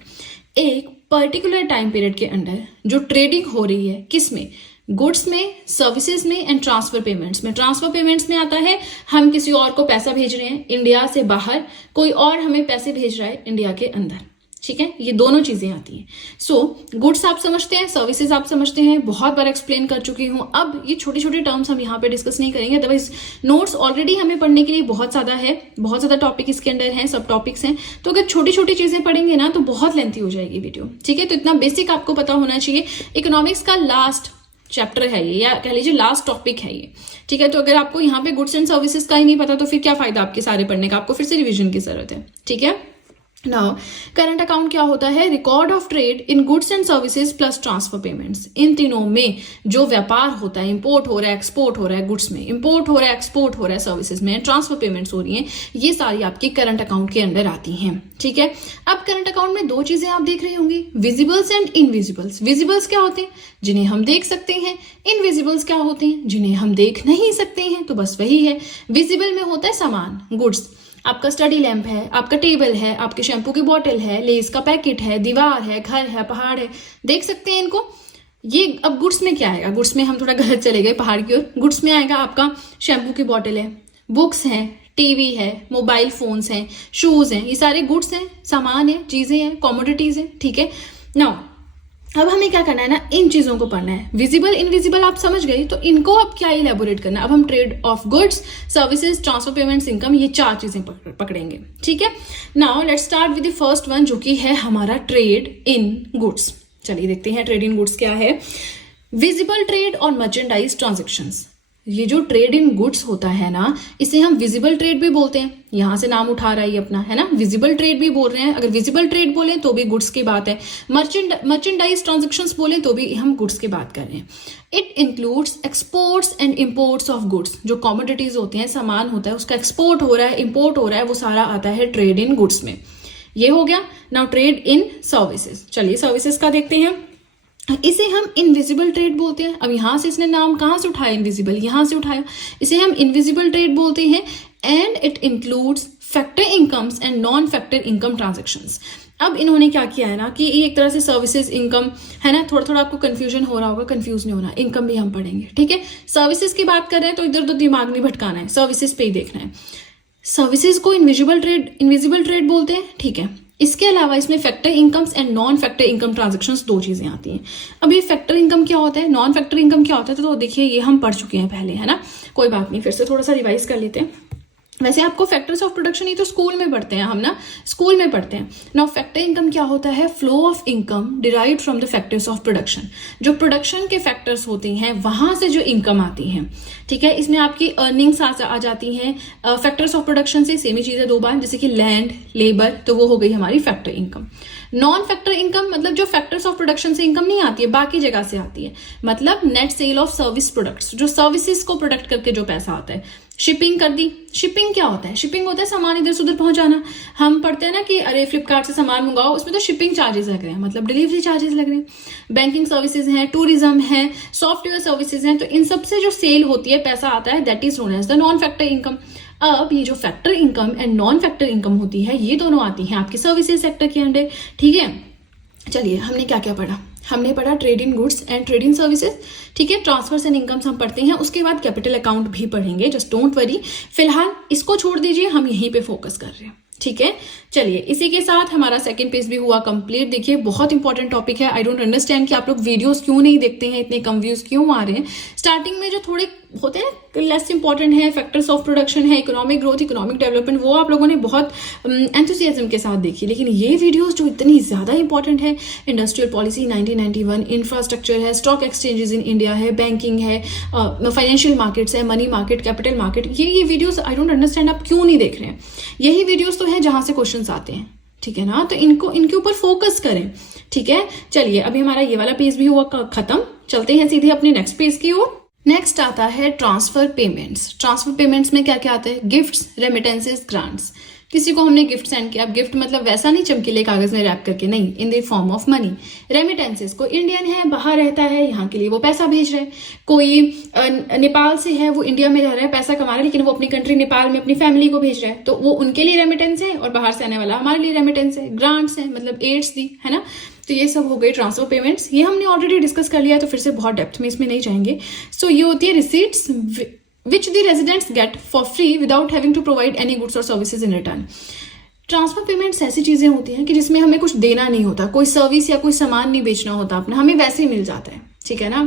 एक पर्टिकुलर टाइम पीरियड के अंदर जो ट्रेडिंग हो रही है, किसमें, गुड्स में, सर्विसेज में एंड ट्रांसफर पेमेंट्स में। ट्रांसफर पेमेंट्स में आता है हम किसी और को पैसा भेज रहे हैं इंडिया से बाहर, कोई और हमें पैसे भेज रहा है इंडिया के अंदर, ठीक है। ये दोनों चीजें आती हैं। सो गुड्स आप समझते हैं, सर्विसेज आप समझते हैं, बहुत बार एक्सप्लेन कर चुकी हूं। अब ये छोटी छोटी टर्म्स हम यहाँ पे डिस्कस नहीं करेंगे, अदरवाइज नोट्स ऑलरेडी हमें पढ़ने के लिए बहुत ज्यादा है, बहुत ज्यादा टॉपिक इसके अंदर हैं, सब टॉपिक्स हैं, तो अगर छोटी छोटी चीजें पढ़ेंगे ना तो बहुत लेंथी हो जाएगी वीडियो, ठीक है। तो इतना बेसिक आपको पता होना चाहिए। इकोनॉमिक्स का लास्ट चैप्टर है ये, या कह लीजिए लास्ट टॉपिक है ये, ठीक है। तो अगर आपको यहाँ पे गुड्स एंड सर्विसेज का ही नहीं पता तो फिर क्या फायदा आपके सारे पढ़ने का, आपको फिर से रिवीजन की जरूरत है, ठीक है। नाउ करंट अकाउंट क्या होता है? Record of trade in goods and services plus transfer payments. इन तीनों में जो व्यापार होता है, इंपोर्ट हो रहा है, एक्सपोर्ट हो रहा है, गुड्स में इंपोर्ट हो रहा है, एक्सपोर्ट हो रहा है, सर्विसेज में ट्रांसफर पेमेंट्स हो रही हैं, ये सारी आपकी करंट अकाउंट के अंडर आती हैं, ठीक है। अब करंट अकाउंट में दो चीजें आप देख रही होंगी, विजिबल्स एंड इनविजिबल्स। विजिबल्स क्या होते हैं? जिन्हें हम देख सकते हैं। इनविजिबल्स क्या होते हैं? जिन्हें हम देख नहीं सकते हैं। तो बस वही है, विजिबल में होता है सामान, गुड्स, आपका स्टडी लैंप है, आपका टेबल है, आपके शैम्पू की बोतल है, लेस का पैकेट है, दीवार है, घर है, पहाड़ है, देख सकते हैं इनको। ये अब गुड्स में क्या आएगा? गुड्स में हम थोड़ा गलत चले गए पहाड़ की ओर। गुड्स में आएगा आपका शैम्पू की बोतल है, बुक्स हैं, टीवी है, मोबाइल फोन्स हैं, शूज हैं, ये सारे गुड्स हैं, सामान है, चीजें हैं, कॉमोडिटीज हैं, ठीक है। नाउ अब हमें क्या करना है ना, इन चीजों को पढ़ना है। विजिबल इनविजिबल आप समझ गए, तो इनको अब क्या इलेबोरेट करना है। अब हम trade off goods, services, transfer payments, income, ये चार चीजें पकड़ेंगे, ठीक है। Now let's start with the first one, जो कि है हमारा ट्रेड इन गुड्स। चलिए देखते हैं ट्रेड इन गुड्स क्या है। विजिबल ट्रेड और मर्चेंडाइज ट्रांजेक्शंस। ये जो ट्रेड इन गुड्स होता है ना, इसे हम विजिबल ट्रेड भी बोलते हैं। यहां से नाम उठा रहा है ये अपना, है ना, विजिबल ट्रेड भी बोल रहे हैं। अगर विजिबल ट्रेड बोले तो भी गुड्स की बात है, मर्चेंडाइज ट्रांजेक्शंस बोले तो भी हम गुड्स की बात कर रहे हैं। It includes exports and imports of goods. जो कॉमोडिटीज होते हैं, सामान होता है, उसका एक्सपोर्ट हो रहा है, इम्पोर्ट हो रहा है, वो सारा आता है ट्रेड इन गुड्स में। ये हो गया। Now trade in services. चलिए सर्विसेज का देखते हैं। इसे हम इनविजिबल ट्रेड बोलते हैं। अब यहां से इसने नाम कहां से उठाया? इनविजिबल, यहां से उठाया। इसे हम इनविजिबल ट्रेड बोलते हैं। And it includes factor incomes and non factor income transactions. अब इन्होंने क्या किया है ना, कि ये एक तरह से सर्विसेज इनकम है ना, थोड़ा थोड़ा आपको कंफ्यूजन हो रहा होगा, कंफ्यूज नहीं होना, इनकम भी हम पढ़ेंगे, ठीक है। सर्विसेज की बात कर रहे हैं तो इधर उधर दिमाग नहीं भटकाना है, सर्विसेज पे ही देखना है। सर्विसेज को इनविजिबल ट्रेड बोलते हैं, ठीक है। इसके अलावा इसमें factor incomes and non factor income transactions, दो चीजें आती हैं। अब ये फैक्टर इनकम क्या होता है, नॉन फैक्टर इनकम क्या होता है, तो देखिए ये हम पढ़ चुके हैं पहले, है ना, कोई बात नहीं, फिर से थोड़ा सा रिवाइज कर लेते हैं। वैसे आपको फैक्टर्स ऑफ प्रोडक्शन ये तो स्कूल में पढ़ते हैं हम ना, स्कूल में पढ़ते हैं। नाउ फैक्टर इनकम क्या होता है? Flow of income derived from the factors of production. जो प्रोडक्शन के फैक्टर्स होते हैं वहां से जो इनकम आती है, ठीक है। इसमें आपकी अर्निंग्स आ जाती हैं फैक्टर्स ऑफ प्रोडक्शन से, सेम ही चीज है दो बार, जैसे कि लैंड, लेबर, तो वो हो गई हमारी factor income. Non factor income मतलब जो फैक्टर्स ऑफ प्रोडक्शन से इनकम नहीं आती है, बाकी जगह से आती है, मतलब net cell of service products, जो सर्विसेज को प्रोडक्ट करके जो पैसा आता है। शिपिंग कर दी। शिपिंग क्या होता है? शिपिंग होता है सामान इधर से उधर पहुंचाना। हम पढ़ते हैं ना कि अरे फ्लिपकार्ट से सामान मंगाओ, उसमें तो शिपिंग चार्जेस लग रहे हैं, मतलब डिलीवरी चार्जेस लग रहे हैं। बैंकिंग सर्विसेज हैं, टूरिज्म है, सॉफ्टवेयर सर्विसेज हैं, तो इन सब से जो सेल होती है, पैसा आता है, that is known as the non factor income. अब ये जो factor income and non factor income होती है, ये दोनों आती हैं आपके सर्विसेज सेक्टर के अंडर, ठीक है। चलिए हमने क्या क्या पढ़ा? हमने पढ़ा trade in goods and trade in services, ठीक है। ट्रांसफर्स एंड इनकम्स हम पढ़ते हैं, उसके बाद कैपिटल अकाउंट भी पढ़ेंगे, जस्ट डोंट वरी। फिलहाल इसको छोड़ दीजिए, हम यहीं पे फोकस कर रहे हैं, ठीक है। चलिए इसी के साथ हमारा सेकंड पेज भी हुआ कंप्लीट। देखिए बहुत इंपॉर्टेंट टॉपिक है। आई डोंट अंडरस्टैंड कि आप लोग वीडियोस क्यों नहीं देखते हैं, इतने कम व्यूज क्यों आ रहे हैं। स्टार्टिंग में जो थोड़े होते हैं लेस इंपॉर्टेंट है, फैक्टर्स ऑफ प्रोडक्शन है, इकोनॉमिक ग्रोथ, इकोनॉमिक डेवलपमेंट, वो आप लोगों ने बहुत एंथुसियाज्म के साथ देखी। लेकिन ये वीडियोस जो इतनी ज्यादा इंपॉर्टेंट है, इंडस्ट्रियल पॉलिसी 1991, इंफ्रास्ट्रक्चर है, स्टॉक एक्सचेंजेस इन इंडिया है, बैंकिंग है, फाइनेंशियल मार्केट्स है, मनी मार्केट, कैपिटल मार्केट, ये वीडियोस आई डोंट अंडरस्टैंड आप क्यों नहीं देख रहे हैं। यही वीडियोस तो है जहां से क्वेश्चंस आते हैं, ठीक है ना, तो इनके ऊपर फोकस करें, ठीक है। चलिए अभी हमारा ये वाला पेज भी हुआ खत्म, चलते हैं सीधे अपने नेक्स्ट पेज की ओर। नेक्स्ट आता है ट्रांसफर पेमेंट्स। ट्रांसफर पेमेंट्स में क्या क्या आता है? Gifts, remittances, grants. किसी को हमने गिफ्ट सेंड किया, अब गिफ्ट मतलब वैसा नहीं चमकीले कागज में रैप करके, नहीं, in the form of money. Remittances, को इंडियन है, बाहर रहता है, यहाँ के लिए वो पैसा भेज रहे हैं। कोई नेपाल से है, वो इंडिया में रह रहा है, पैसा कमा रहा है, लेकिन वो अपनी कंट्री नेपाल में अपनी फैमिली को भेज रहा है, तो वो उनके लिए रेमिटेंस है, और बाहर से आने वाला हमारे लिए रेमिटेंस है। ग्रांट्स है, मतलब एड्स दी, है ना, तो ये सब हो गई ट्रांसफर पेमेंट्स। ये हमने ऑलरेडी डिस्कस कर लिया है, तो फिर से बहुत डेप्थ में इसमें नहीं जाएंगे। सो ये होती है receipts which the residents get for free without having to provide any goods or services in return. Transfer payments ऐसी चीजें होती हैं कि जिसमें हमें कुछ देना नहीं होता, कोई सर्विस या कोई सामान नहीं बेचना होता अपना, हमें वैसे ही मिल जाता है, ठीक है ना।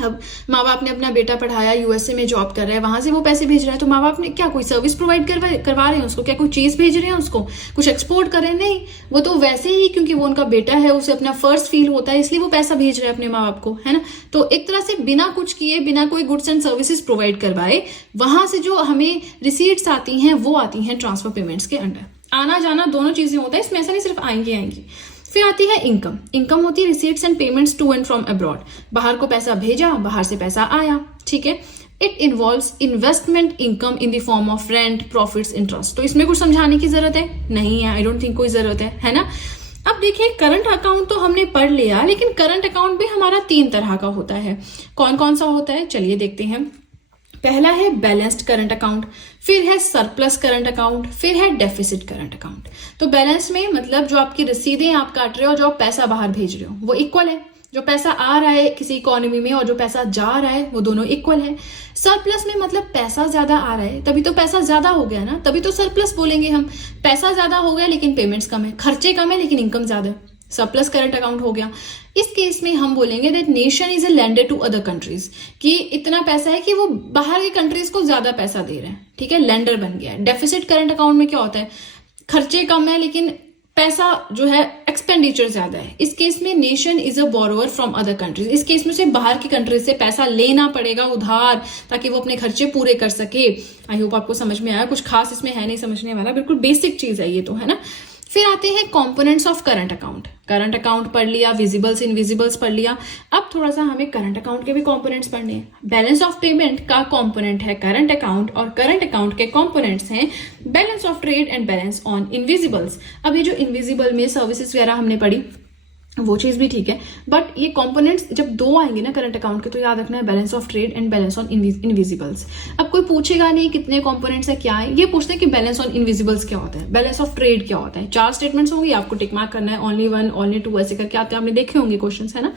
अब माँ बाप ने अपना बेटा पढ़ाया, यूएसए में जॉब कर रहा है, वहां से वो पैसे भेज रहा है, तो माँ बाप ने क्या कोई सर्विस प्रोवाइड करवा रहे हैं उसको, क्या कोई चीज भेज रहे हैं उसको, कुछ एक्सपोर्ट कर रहे हैं? नहीं, वो तो वैसे ही क्योंकि वो उनका बेटा है, उसे अपना फर्स्ट फील होता है, इसलिए वो पैसा भेज रहे हैं अपने माँ बाप को, है ना। तो एक तरह से बिना कुछ किए, बिना कोई गुड्स एंड सर्विसेज प्रोवाइड करवाए, वहां से जो हमें रिसीट्स आती हैं वो आती हैं ट्रांसफर पेमेंट्स के अंडर। आना जाना दोनों चीजें होता है इसमें, ऐसा नहीं सिर्फ आएंगी। फिर आती है इनकम। इनकम होती है receipts and payments to and from abroad. बाहर को पैसा भेजा, बाहर से पैसा आया, ठीक है। It involves investment income in the form of rent, profits, interest. तो इसमें कुछ समझाने की जरूरत है नहीं है, आई डोंट थिंक कोई जरूरत है ना। अब देखिए, करंट अकाउंट तो हमने पढ़ लिया, लेकिन करंट अकाउंट भी हमारा 3 तरह का होता है। कौन कौन सा होता है, चलिए देखते हैं। पहला है बैलेंस्ड करंट अकाउंट, फिर है सरप्लस करंट अकाउंट, फिर है डेफिसिट करंट अकाउंट। तो बैलेंस में मतलब जो आपकी रसीदें आप काट रहे हो, जो आप पैसा बाहर भेज रहे हो, वो इक्वल है। जो पैसा आ रहा है किसी इकोनॉमी में और जो पैसा जा रहा है, वो दोनों इक्वल है। सरप्लस में मतलब पैसा ज्यादा आ रहा है, तभी तो पैसा ज्यादा हो गया ना, तभी तो सरप्लस बोलेंगे हम। पैसा ज्यादा हो गया लेकिन पेमेंट्स कम है, खर्चे कम है लेकिन इनकम ज्यादा है, सरप्लस करंट अकाउंट हो गया। इस केस में हम बोलेंगे that nation is a lender to other countries, कि इतना पैसा है कि वो बाहर के कंट्रीज को ज्यादा पैसा दे रहे हैं, ठीक है, लेंडर बन गया है। डेफिसिट करंट अकाउंट में क्या होता है, खर्चे कम है लेकिन पैसा जो है एक्सपेंडिचर ज्यादा है। इस केस में nation is a borrower from other countries. इस केस में से बाहर की कंट्रीज से पैसा लेना पड़ेगा उधार, ताकि वो अपने खर्चे पूरे कर सके। आई होप आपको समझ में आया, कुछ खास इसमें है नहीं समझने वाला, बिल्कुल बेसिक चीज है ये तो, है ना। फिर आते हैं components of current account. Current account पढ़ लिया, विजिबल्स इनविजिबल्स पढ़ लिया। अब थोड़ा सा हमें करंट अकाउंट के भी कंपोनेंट्स पढ़ने हैं। बैलेंस ऑफ पेमेंट का कंपोनेंट है करंट अकाउंट, और करंट अकाउंट के कंपोनेंट्स हैं balance of trade and balance on invisibles. अब ये जो इनविजिबल में सर्विसेज वगैरह हमने पढ़ी, वो चीज भी ठीक है, बट ये कंपोनेंट्स जब 2 आएंगे ना करंट अकाउंट के, तो याद रखना है balance of trade and balance on invisibles. अब कोई पूछेगा नहीं कितने कंपोनेंट्स है, क्या है, ये पूछते हैं कि बैलेंस ऑन इनविजिबल्स क्या होता है, बैलेंस ऑफ ट्रेड क्या होता है। 4 स्टेटमेंट्स होंगे, आपको टिक मार्क करना है, ओनली 1, ओनली 2 ऐसे करके आते हैं, आपने देखे होंगे क्वेश्चन, है ना।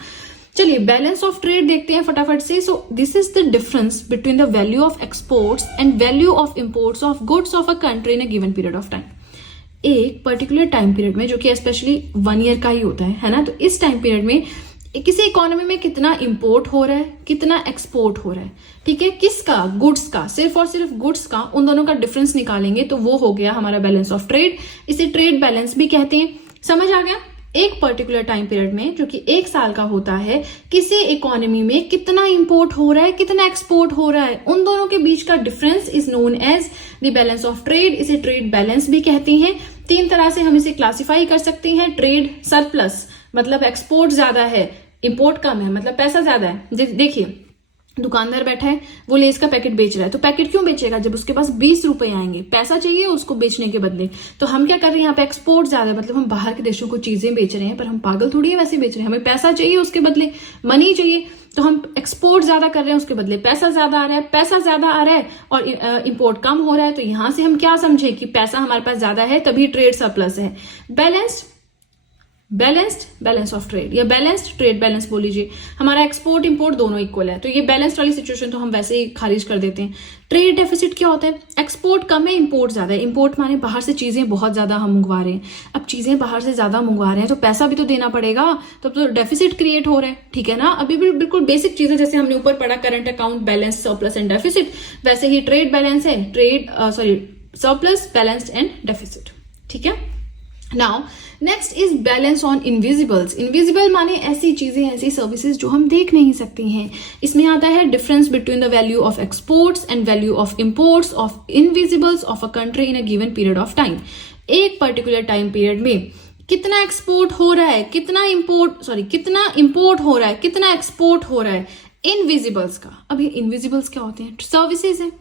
चलिए बैलेंस ऑफ ट्रेड देखते हैं फटाफट से। सो this is the difference between the value of exports and value of imports of goods of a country in a given period of time. एक पर्टिकुलर टाइम पीरियड में, जो कि स्पेशली 1 ईयर का ही होता है ना, तो इस टाइम पीरियड में किसी इकोनॉमी में कितना इंपोर्ट हो रहा है, कितना एक्सपोर्ट हो रहा है, ठीक है, किसका, गुड्स का, सिर्फ और सिर्फ गुड्स का, उन दोनों का डिफरेंस निकालेंगे तो वो हो गया हमारा बैलेंस ऑफ ट्रेड। इसे ट्रेड बैलेंस भी कहते हैं। समझ आ गया। एक पर्टिकुलर टाइम पीरियड में, जो कि 1 साल का होता है, किसी इकोनॉमी में कितना इंपोर्ट हो रहा है, कितना एक्सपोर्ट हो रहा है, उन दोनों के बीच का difference is known as the balance of trade. इसे ट्रेड बैलेंस भी कहते हैं। 3 तरह से हम इसे क्लासिफाई कर सकते हैं। ट्रेड सरप्लस मतलब एक्सपोर्ट ज्यादा है, इंपोर्ट कम है, मतलब पैसा ज्यादा है। देखिए दुकानदार बैठा है, वो लेस का पैकेट बेच रहा है, तो पैकेट क्यों बेचेगा, जब उसके पास 20 रुपए आएंगे, पैसा चाहिए उसको बेचने के बदले। तो हम क्या कर रहे हैं यहाँ पे, एक्सपोर्ट ज्यादा है, मतलब हम बाहर के देशों को चीजें बेच रहे हैं, पर हम पागल थोड़ी है वैसे बेच रहे हैं, हमें पैसा चाहिए उसके बदले, मनी चाहिए, तो हम एक्सपोर्ट ज्यादा कर रहे हैं, उसके बदले पैसा ज्यादा आ रहा है। पैसा ज्यादा आ रहा है और इंपोर्ट कम हो रहा है, तो यहां से हम क्या समझे कि पैसा हमारे पास ज्यादा है, तभी ट्रेड सरप्लस है। बैलेंस ऑफ ट्रेड या बैलेंस्ड ट्रेड बैलेंस बोल लीजिए, हमारा एक्सपोर्ट इंपोर्ट दोनों इक्वल है, तो ये बैलेंस्ड वाली सिचुएशन तो हम वैसे ही खारिज कर देते हैं। ट्रेड डेफिसिट क्या होता है, एक्सपोर्ट कम है, इंपोर्ट ज्यादा है। इंपोर्ट माने बाहर से चीजें बहुत ज्यादा हम मंगवा रहे हैं। अब चीजें बाहर से ज्यादा मंगवा रहे हैं तो पैसा भी तो देना पड़ेगा, तब तो डेफिसिट क्रिएट हो रहा है, ठीक है ना। अभी भी बिल्कुल बेसिक चीजें, जैसे हमने ऊपर पढ़ा current account balance, surplus and deficit, वैसे ही ट्रेड बैलेंस है, सरप्लस, बैलेंस्ड एंड डेफिसिट, ठीक है। Now next is balance on invisibles. Invisible माने ऐसी चीजें, ऐसी सर्विसेज जो हम देख नहीं सकती हैं। इसमें आता है difference between the value of exports and value of imports of invisibles of a country in a given period of time. एक पर्टिकुलर टाइम पीरियड में कितना एक्सपोर्ट हो रहा है, कितना इंपोर्ट हो रहा है, कितना एक्सपोर्ट हो रहा है इनविजिबल्स का। अब ये इनविजिबल्स क्या होते हैं, सर्विसेज है,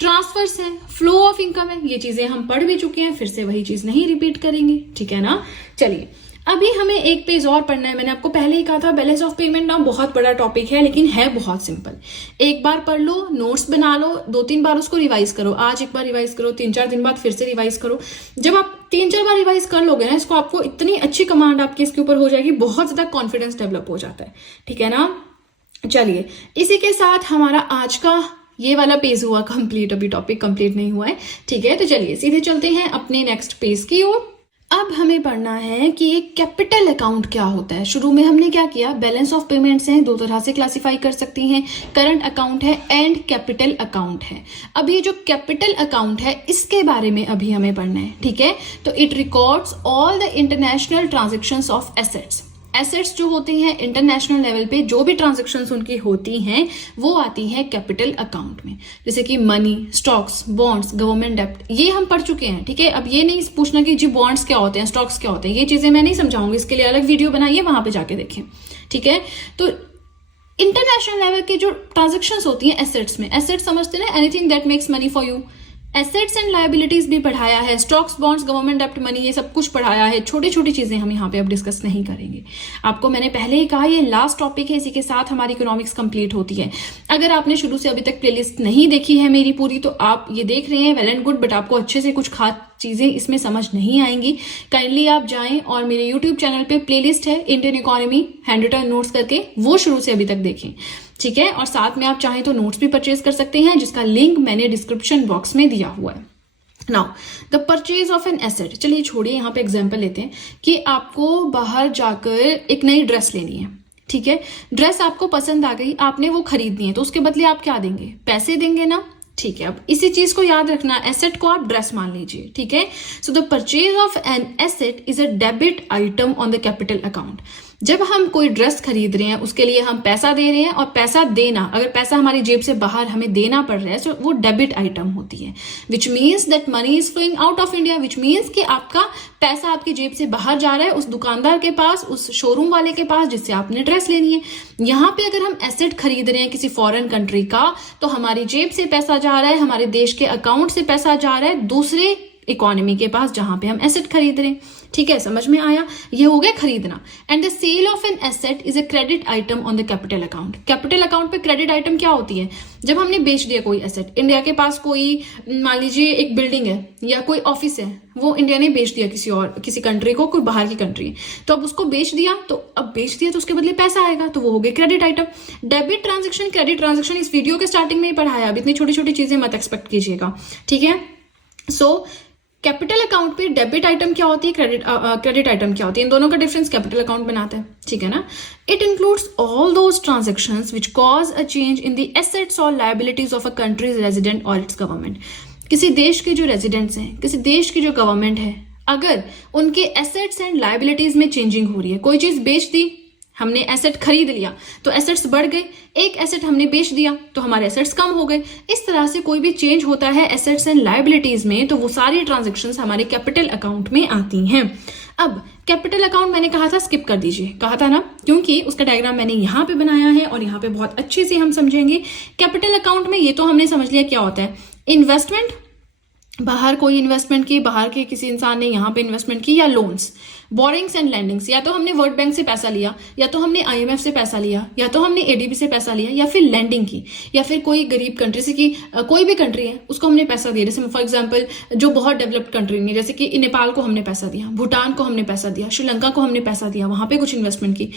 ट्रांसफर्स है, फ्लो ऑफ इनकम है। ये चीजें हम पढ़ भी चुके हैं, फिर से वही चीज नहीं रिपीट करेंगे, ठीक है ना। चलिए अभी हमें एक पेज और पढ़ना है। मैंने आपको पहले ही कहा था बैलेंस ऑफ पेमेंट ना बहुत बड़ा टॉपिक है, लेकिन है बहुत सिंपल। एक बार पढ़ लो, नोट्स बना लो, 2-3 बार उसको रिवाइज करो। आज एक बार रिवाइज करो, 3-4 दिन बाद फिर से रिवाइज करो। जब आप 3-4 बार रिवाइज कर लोगे ना इसको, आपको इतनी अच्छी कमांड आपकी इसके ऊपर हो जाएगी, बहुत ज्यादा कॉन्फिडेंस डेवलप हो जाता है, ठीक है ना। चलिए इसी के साथ हमारा आज का ये वाला पेज हुआ कंप्लीट। अभी टॉपिक कंप्लीट नहीं हुआ है, ठीक है। तो चलिए सीधे चलते हैं अपने नेक्स्ट पेज की ओर। अब हमें पढ़ना है कि एक कैपिटल अकाउंट क्या होता है। शुरू में हमने क्या किया, बैलेंस ऑफ पेमेंट्स हैं, दो तरह से क्लासिफाई कर सकती हैं, करंट अकाउंट है एंड कैपिटल अकाउंट है। अब ये जो कैपिटल अकाउंट है इसके बारे में अभी हमें पढ़ना है, ठीक है। तो it records all the international transactions of assets. Assets जो होती हैं इंटरनेशनल लेवल पे जो भी ट्रांजेक्शन्स उनकी होती हैं वो आती हैं कैपिटल अकाउंट में, जैसे कि मनी, स्टॉक्स, बॉन्ड्स, गवर्नमेंट डेब्ट, ये हम पढ़ चुके हैं, ठीक है। अब ये नहीं पूछना कि जी बॉन्ड्स क्या होते हैं, स्टॉक्स क्या होते हैं, ये चीजें मैं नहीं समझाऊंगी, इसके लिए अलग वीडियो बनाइए, वहां पे जाके देखें, ठीक है। तो इंटरनेशनल लेवल के जो ट्रांजेक्शन्स होती हैं एसेट्स में, एसेट्स समझते हैं anything that makes money for you. Assets and liabilities भी पढ़ाया है, स्टॉक्स, बॉन्ड्स, गवर्नमेंट डेब्ट, मनी, ये सब कुछ पढ़ाया है। छोटी छोटी चीजें हम यहाँ पे अब डिस्कस नहीं करेंगे। आपको मैंने पहले ही कहा ये लास्ट टॉपिक है, इसी के साथ हमारी इकोनॉमिक्स कंप्लीट होती है। अगर आपने शुरू से अभी तक प्लेलिस्ट नहीं देखी है मेरी पूरी, तो आप ये देख रहे हैं वेल एंड गुड, बट आपको अच्छे से कुछ खास चीजें इसमें समझ नहीं आएंगी। काइंडली आप जाएं और मेरे यूट्यूब चैनल पे प्लेलिस्ट है Indian economy hand written notes करके, वो शुरू से अभी तक देखें, ठीक है। और साथ में आप चाहें तो नोट्स भी परचेज कर सकते हैं, जिसका लिंक मैंने डिस्क्रिप्शन बॉक्स में दिया हुआ है। Now the purchase of an asset, चलिए छोड़िए, यहाँ पे एग्जाम्पल लेते हैं कि आपको बाहर जाकर एक नई ड्रेस लेनी है, ठीक है। ड्रेस आपको पसंद आ गई, आपने वो खरीदनी है, तो उसके बदले आप क्या देंगे, पैसे देंगे ना, ठीक है। अब इसी चीज को याद रखना, एसेट को आप ड्रेस मान लीजिए, ठीक है। So the purchase of an asset is a debit item on the capital account. जब हम कोई ड्रेस खरीद रहे हैं उसके लिए हम पैसा दे रहे हैं, और पैसा देना, अगर पैसा हमारी जेब से बाहर हमें देना पड़ रहा है तो वो डेबिट आइटम होती है, which means that money is flowing out of India, which means कि आपका पैसा आपकी जेब से बाहर जा रहा है उस दुकानदार के पास, उस शोरूम वाले के पास जिससे आपने ड्रेस लेनी है। यहाँ पे अगर हम एसेट खरीद रहे हैं किसी फॉरेन कंट्री का, तो हमारी जेब से पैसा जा रहा है, हमारे देश के अकाउंट से पैसा जा रहा है दूसरे इकोनॉमी के पास जहां पे हम एसेट खरीद रहे हैं, ठीक है। समझ में आया, ये हो गया खरीदना। And the sale of an asset is a credit item on the capital account. Capital account पे क्रेडिट आइटम क्या होती है, जब हमने बेच दिया कोई एसेट, इंडिया के पास कोई मान लीजिए एक बिल्डिंग है या कोई ऑफिस है, वो इंडिया ने बेच दिया किसी कंट्री को, कोई बाहर की कंट्री है, तो अब उसको बेच दिया, तो अब बेच दिया तो उसके बदले पैसा आएगा, तो वो हो गया credit item. Debit transaction, credit transaction इस वीडियो के स्टार्टिंग में ही पढ़ाया, अब इतनी छोटी छोटी चीजें मत एक्सपेक्ट कीजिएगा, ठीक है। सो कैपिटल अकाउंट पे डेबिट आइटम क्या होती है, क्रेडिट आइटम क्या होती है, इन दोनों का डिफरेंस कैपिटल अकाउंट बनाता है, ठीक है ना। It includes all those transactions which cause a change in the assets और liabilities of a country's resident और इट्स गवर्नमेंट। किसी देश के जो रेजिडेंट्स हैं, किसी देश की जो गवर्नमेंट है, अगर उनके एसेट्स एंड लायबिलिटीज में चेंजिंग हो रही है, कोई चीज बेच दी, हमने एसेट खरीद लिया तो एसेट्स बढ़ गए, एक एसेट हमने बेच दिया तो हमारे एसेट्स कम हो गए। इस तरह से कोई भी चेंज होता है एसेट्स एंड लायबिलिटीज में, तो वो सारी ट्रांजेक्शन्स हमारे कैपिटल अकाउंट में आती हैं। अब कैपिटल अकाउंट मैंने कहा था स्किप कर दीजिए, कहा था ना, क्योंकि उसका डायग्राम मैंने यहाँ पे बनाया है और यहाँ पे बहुत अच्छे से हम समझेंगे। कैपिटल अकाउंट में ये तो हमने समझ लिया क्या होता है, इन्वेस्टमेंट, बाहर कोई इन्वेस्टमेंट की, बाहर के किसी इंसान ने यहाँ पे इन्वेस्टमेंट की, या लोन्स, बोरिंग्स एंड लैंडिंग्स, या तो हमने वर्ल्ड बैंक से पैसा लिया, या तो हमने आईएमएफ से पैसा लिया, या तो हमने एडीबी से पैसा लिया, या फिर लैंडिंग की, या फिर कोई गरीब कंट्री से की, कोई भी कंट्री है उसको हमने पैसा दिया। जैसे फॉर एग्जांपल जो बहुत डेवलप्ड कंट्री नहीं, जैसे कि नेपाल को हमने पैसा दिया, भूटान को हमने पैसा दिया, श्रीलंका को हमने पैसा दिया, वहां पे कुछ इन्वेस्टमेंट की,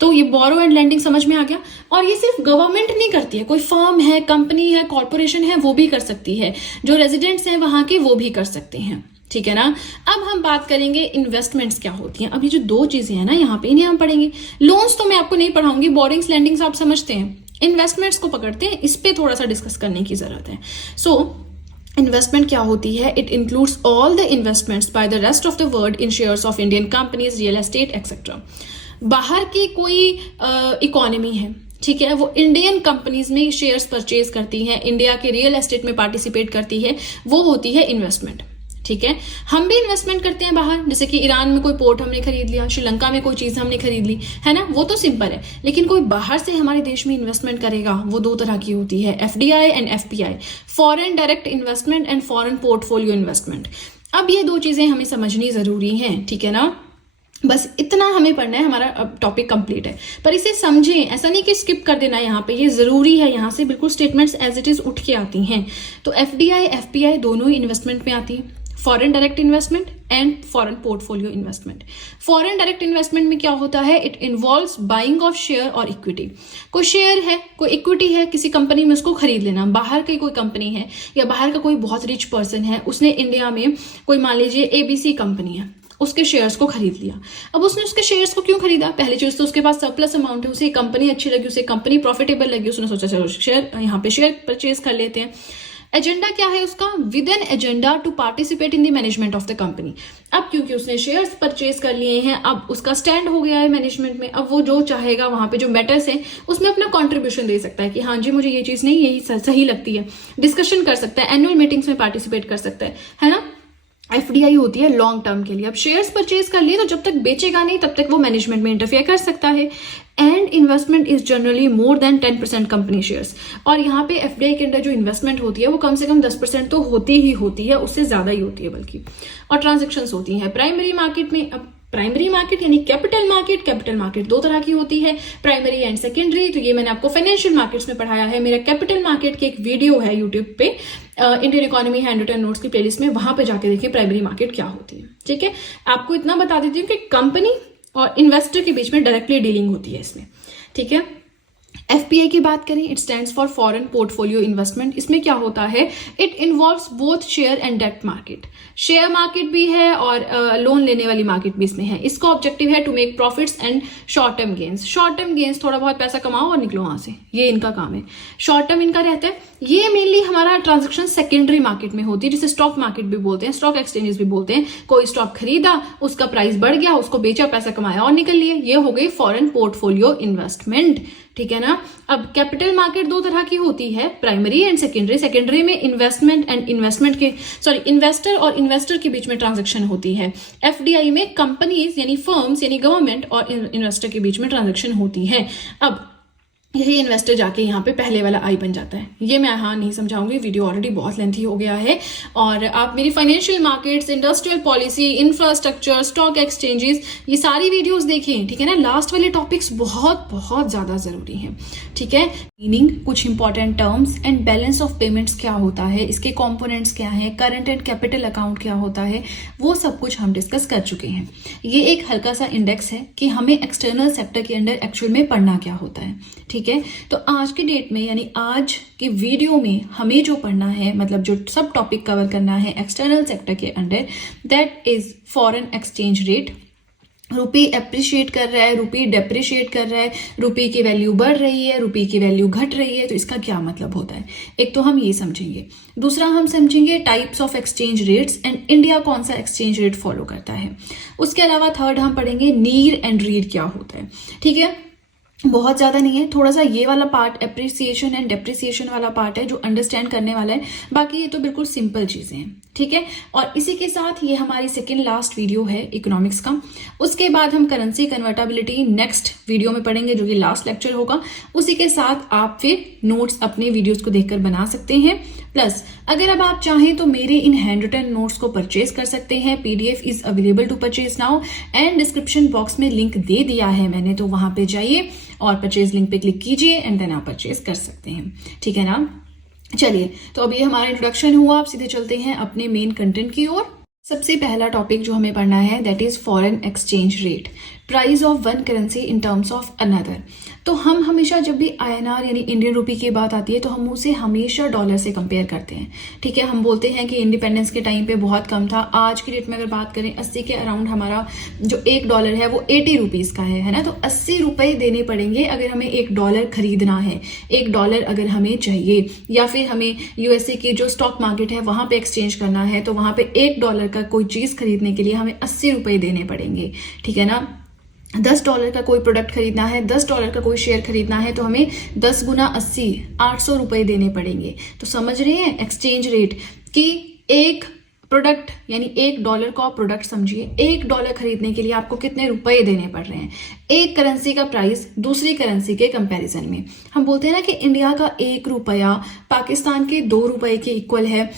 तो ये बोरो एंड लैंडिंग समझ में आ गया। और ये सिर्फ गवर्नमेंट नहीं करती है, कोई फर्म है, कंपनी है, कॉर्पोरेशन है, वो भी कर सकती है, जो रेजिडेंट्स हैं वहां के वो भी कर सकते हैं, ठीक है ना। अब हम बात करेंगे इन्वेस्टमेंट्स क्या होती हैं। अभी जो दो चीजें हैं ना यहाँ पे, इन्हें हम पढ़ेंगे। लोन्स तो मैं आपको नहीं पढ़ाऊंगी, बोरिंग्स लैंडिंग्स आप समझते हैं, इन्वेस्टमेंट्स को पकड़ते हैं, इस पे थोड़ा सा डिस्कस करने की जरूरत है। सो इन्वेस्टमेंट क्या होती है, it includes all the investments by the rest of the world in shares of Indian companies, real estate etcetera. बाहर की कोई इकोनॉमी है, ठीक है, वो इंडियन कंपनीज में शेयर्स परचेज करती हैं, इंडिया के रियल एस्टेट में पार्टिसिपेट करती है, वो होती है इन्वेस्टमेंट, ठीक है। हम भी इन्वेस्टमेंट करते हैं बाहर, जैसे कि ईरान में कोई पोर्ट हमने खरीद लिया, श्रीलंका में कोई चीज हमने खरीद ली, है ना, वो तो सिंपल है। लेकिन कोई बाहर से हमारे देश में इन्वेस्टमेंट करेगा, वो दो तरह की होती है, FDI and FPI, foreign direct investment and foreign portfolio investment. अब ये दो चीजें हमें समझनी जरूरी है, ठीक है ना। बस इतना हमें पढ़ना है, हमारा अब टॉपिक कंप्लीट है। पर इसे समझें, ऐसा नहीं कि स्किप कर देना, यहाँ पे ये जरूरी है, यहाँ से बिल्कुल स्टेटमेंट्स एज इट इज उठ के आती हैं। तो एफडीआई एफपीआई दोनों ही इन्वेस्टमेंट में आती है, foreign direct investment and foreign portfolio investment. Foreign direct investment में क्या होता है, it involves buying of share और इक्विटी। कोई शेयर है, कोई इक्विटी है किसी कंपनी में, उसको खरीद लेना। बाहर की कोई कंपनी है या बाहर का कोई बहुत रिच पर्सन है, उसने इंडिया में कोई मान लीजिए एबीसी कंपनी है, उसके शेयर्स को खरीद लिया। अब उसने उसके शेयर्स को क्यों खरीदा? पहली चीज तो उसके पास सरप्लस अमाउंट है, उसे कंपनी अच्छी लगी, उसे कंपनी प्रॉफिटेबल लगी, उसने सोचा चलो शेयर यहाँ पे शेयर परचेज कर लेते हैं। एजेंडा क्या है उसका? With an agenda to participate in the management of the company. अब क्योंकि उसने शेयर्स परचेज कर लिए हैं, अब उसका स्टैंड हो गया है मैनेजमेंट में, अब वो जो चाहेगा वहां पे जो मैटर्स है उसमें अपना कंट्रीब्यूशन दे सकता है कि हाँ जी मुझे ये चीज नहीं यही सही लगती है, डिस्कशन कर सकता है, एनुअल मीटिंग्स में पार्टिसिपेट कर सकता है ना। एफडीआई होती है लॉन्ग टर्म के लिए। अब शेयर्स परचेज कर लिए तो जब तक बेचेगा नहीं तब तक वो मैनेजमेंट में इंटरफेयर कर सकता है। And investment is generally more than 10% company shares. और यहाँ पे एफडीआई के अंदर जो इन्वेस्टमेंट होती है वो कम से कम 10% तो होती ही होती है, उससे ज्यादा ही होती है बल्कि। और ट्रांजेक्शन्स होती हैं प्राइमरी मार्केट में। अब प्राइमरी मार्केट यानी कैपिटल मार्केट दो तरह की होती है, प्राइमरी एंड सेकेंडरी। तो ये मैंने आपको फाइनेंशियल मार्केट्स में पढ़ाया है। मेरा कैपिटल मार्केट की एक वीडियो है यूट्यूब पे, Indian economy hand written notes की प्लेलिस्ट में, वहां पे जाके देखिए प्राइमरी मार्केट क्या होती है। ठीक है, आपको इतना बता देती हूँ कि कंपनी और इन्वेस्टर के बीच में डायरेक्टली डीलिंग होती है इसमें। ठीक है, एफपीआई की बात करें, it stands for foreign portfolio investment. इसमें क्या होता है? It involves both share and debt market. Share market भी है और लोन लेने वाली मार्केट भी इसमें है। इसका ऑब्जेक्टिव है to make profits and short term gains. Short term gains, थोड़ा बहुत पैसा कमाओ और निकलो वहां से, ये इनका काम है। शॉर्ट टर्म इनका रहता है। ये मेनली हमारा ट्रांजेक्शन सेकेंडरी मार्केट में होती है, जिसे स्टॉक मार्केट भी बोलते हैं, स्टॉक एक्सचेंजेस भी बोलते हैं। कोई स्टॉक खरीदा, उसका प्राइस बढ़ गया, उसको बेचा, पैसा कमाया और निकल लिए, ये हो गई फॉरेन पोर्टफोलियो इन्वेस्टमेंट। ठीक है ना। अब कैपिटल मार्केट दो तरह की होती है, प्राइमरी एंड सेकेंडरी। सेकेंडरी में इन्वेस्टर और इन्वेस्टर के बीच में ट्रांजैक्शन होती है। एफडीआई में कंपनीज यानी फर्म्स यानी गवर्नमेंट और इन्वेस्टर के बीच में ट्रांजैक्शन होती है। अब यही इन्वेस्टर जाके यहाँ पे पहले वाला आई बन जाता है। ये मैं नहीं समझाऊंगी, वीडियो ऑलरेडी बहुत लेंथी हो गया है। और आप मेरी financial markets, industrial policy, infrastructure, stock exchanges, ये सारी वीडियोस देखें। ठीक है ना। लास्ट वाले टॉपिक्स बहुत बहुत ज्यादा जरूरी हैं। ठीक है, मीनिंग, कुछ important terms and balance of payments क्या होता है, इसके कॉम्पोनेंट्स क्या है, करंट एंड कैपिटल अकाउंट क्या होता है, वो सब कुछ हम डिस्कस कर चुके हैं। ये एक हल्का सा इंडेक्स है कि हमें एक्सटर्नल सेक्टर के अंदर एक्चुअल में पढ़ना क्या होता है। ठीक है, तो आज की डेट में यानी आज की वीडियो में हमें जो पढ़ना है, मतलब जो सब टॉपिक कवर करना है एक्सटर्नल सेक्टर के under, that is foreign exchange rate. Rupee appreciate कर रहा है, रुपी डेप्रिशिएट कर रहा है, रुपी की वैल्यू बढ़ रही है, रुपी की वैल्यू घट रही है, तो इसका क्या मतलब होता है। एक तो हम ये समझेंगे, दूसरा हम समझेंगे types of exchange rates and India कौन सा एक्सचेंज रेट फॉलो करता है। उसके अलावा थर्ड हम पढ़ेंगे नीड एंड रीड क्या होता है। ठीक है, बहुत ज्यादा नहीं है, थोड़ा सा ये वाला पार्ट एप्रिसिएशन एंड डेप्रिसिएशन वाला पार्ट है जो अंडरस्टैंड करने वाला है, बाकी ये तो बिल्कुल सिंपल चीजें हैं। ठीक है, और इसी के साथ ये हमारी सेकेंड लास्ट वीडियो है इकोनॉमिक्स का। उसके बाद हम करेंसी कन्वर्टेबिलिटी नेक्स्ट वीडियो में पढ़ेंगे, जो कि लास्ट लेक्चर होगा। उसी के साथ आप फिर नोट्स अपने वीडियोस को देखकर बना सकते हैं। प्लस अगर अब आप चाहें तो मेरे इन हैंड रिटन नोट्स को परचेज कर सकते हैं। PDF is available to purchase now and description box में लिंक दे दिया है मैंने, तो वहां पे जाइए और परचेज लिंक पे क्लिक कीजिए एंड देन आप परचेज कर सकते हैं। ठीक है ना। चलिए, तो अब ये हमारा इंट्रोडक्शन हुआ, आप सीधे चलते हैं अपने मेन कंटेंट की ओर। सबसे पहला टॉपिक जो हमें पढ़ना है that is foreign exchange rate, price of one currency in terms of another. तो हम हमेशा जब भी आईएनआर यानी इंडियन रुपी की बात आती है तो हम उसे हमेशा डॉलर से कंपेयर करते हैं। ठीक है, हम बोलते हैं कि इंडिपेंडेंस के टाइम पे बहुत कम था। आज की डेट में अगर बात करें 80 के अराउंड हमारा जो $1 है वो 80 रुपीज का है ना। तो 80 रुपए देने पड़ेंगे अगर हमें $1 खरीदना है, $1 अगर हमें चाहिए, या फिर हमें यूएसए की जो स्टॉक मार्केट है वहां पे एक्सचेंज करना है, तो वहां पे $1 का कोई चीज खरीदने के लिए हमें 80 रुपए देने पड़ेंगे। ठीक है ना। $10 का कोई प्रोडक्ट खरीदना है, $10 का कोई शेयर खरीदना है, तो हमें 10 गुना 80 800 रुपए देने पड़ेंगे। तो समझ रहे हैं एक्सचेंज रेट कि एक प्रोडक्ट यानी $1 का प्रोडक्ट समझिए, $1 खरीदने के लिए आपको कितने रुपए देने पड़ रहे हैं। एक करेंसी का प्राइस दूसरी करेंसी के कंपैरिजन में हम बोलते हैं ना कि इंडिया का $1 पाकिस्तान के $2 के इक्वल है,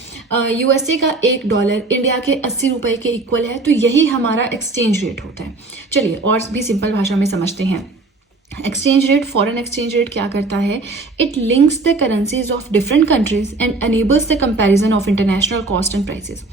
यूएसए का $1 इंडिया के 80 रुपए के इक्वल है। तो यही हमारा एक्सचेंज रेट होता है। चलिए और भी सिंपल भाषा में समझते हैं। Exchange rate, foreign exchange rate क्या करता है? It links the currencies of different countries and enables the comparison of international cost and prices.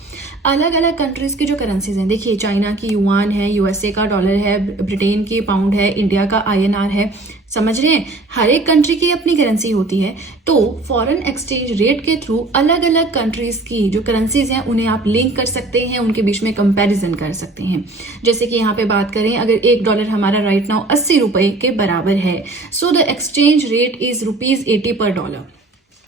अलग अलग कंट्रीज की जो करेंसीज हैं, देखिए चाइना की युआन है, यूएसए का डॉलर है, ब्रिटेन की पाउंड है, इंडिया का आईएनआर है, समझ रहे हैं? हर एक कंट्री की अपनी करेंसी होती है। तो फॉरेन एक्सचेंज रेट के थ्रू अलग अलग कंट्रीज की जो करेंसीज हैं उन्हें आप लिंक कर सकते हैं, उनके बीच में कंपैरिजन कर सकते हैं। जैसे कि यहाँ पे बात करें, अगर $1 हमारा राइट नाउ 80 रुपए के बराबर है, so the exchange rate is ₹80 पर डॉलर।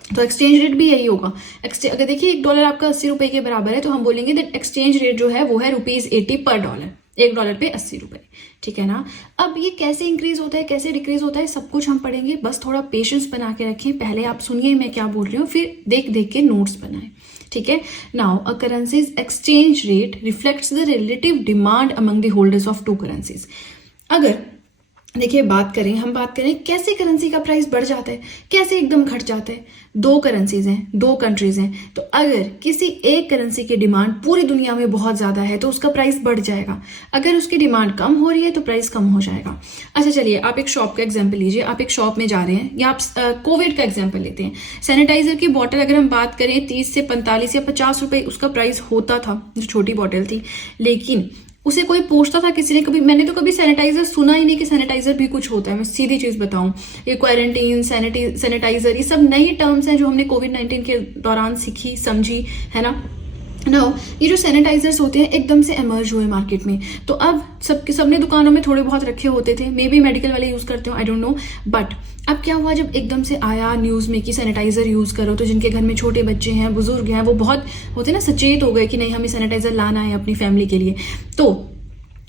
तो एक्सचेंज रेट भी यही होगा। अगर देखिए $1 आपका 80 रुपए के बराबर है, तो हम बोलेंगे दैट एक्सचेंज रेट जो है वो है ₹80 पर डॉलर, $1 पे 80 रुपए, ठीक है ना। अब ये कैसे इंक्रीज होता है, कैसे डिक्रीज होता है, सब कुछ हम पढ़ेंगे। बस थोड़ा पेशेंस बना के रखें, पहले आप सुनिए मैं क्या बोल रही हूँ, फिर देख देख के नोट्स बनाएं, ठीक है। Now a currencies exchange rate reflects the relative demand among the holders of two currencies. अगर देखिए हम बात करें कैसे करेंसी का प्राइस बढ़ जाता है, कैसे एकदम घट जाता है। दो करेंसीज हैं, दो कंट्रीज हैं, तो अगर किसी एक करेंसी की डिमांड पूरी दुनिया में बहुत ज्यादा है तो उसका प्राइस बढ़ जाएगा, अगर उसकी डिमांड कम हो रही है तो प्राइस कम हो जाएगा। अच्छा चलिए, आप एक शॉप का एग्जाम्पल लीजिए। आप एक शॉप में जा रहे हैं, या आप कोविड का एग्जाम्पल लेते हैं। सैनिटाइजर की बॉटल अगर हम बात करें 30 से 45 या 50 रुपए उसका प्राइस होता था, जो छोटी बॉटल थी, लेकिन उसे कोई पूछता था किसी ने? कभी मैंने तो कभी सैनिटाइजर सुना ही नहीं कि सैनिटाइजर भी कुछ होता है। मैं सीधी चीज बताऊं, ये क्वारंटीन, सैनिटाइजर, ये सब नई टर्म्स हैं जो हमने कोविड-19 के दौरान सीखी समझी, है ना। ये जो सैनिटाइजर्स होते हैं एकदम से एमर्ज हुए मार्केट में, तो अब सबने दुकानों में थोड़े बहुत रखे होते थे, मे बी मेडिकल वाले यूज करते हो, आई डोंट नो। बट अब क्या हुआ, जब एकदम से आया न्यूज में कि सैनिटाइजर यूज करो, तो जिनके घर में छोटे बच्चे हैं, बुजुर्ग हैं, वो बहुत होते ना सचेत हो गए कि नहीं, हमें सैनिटाइजर लाना है अपनी फैमिली के लिए। तो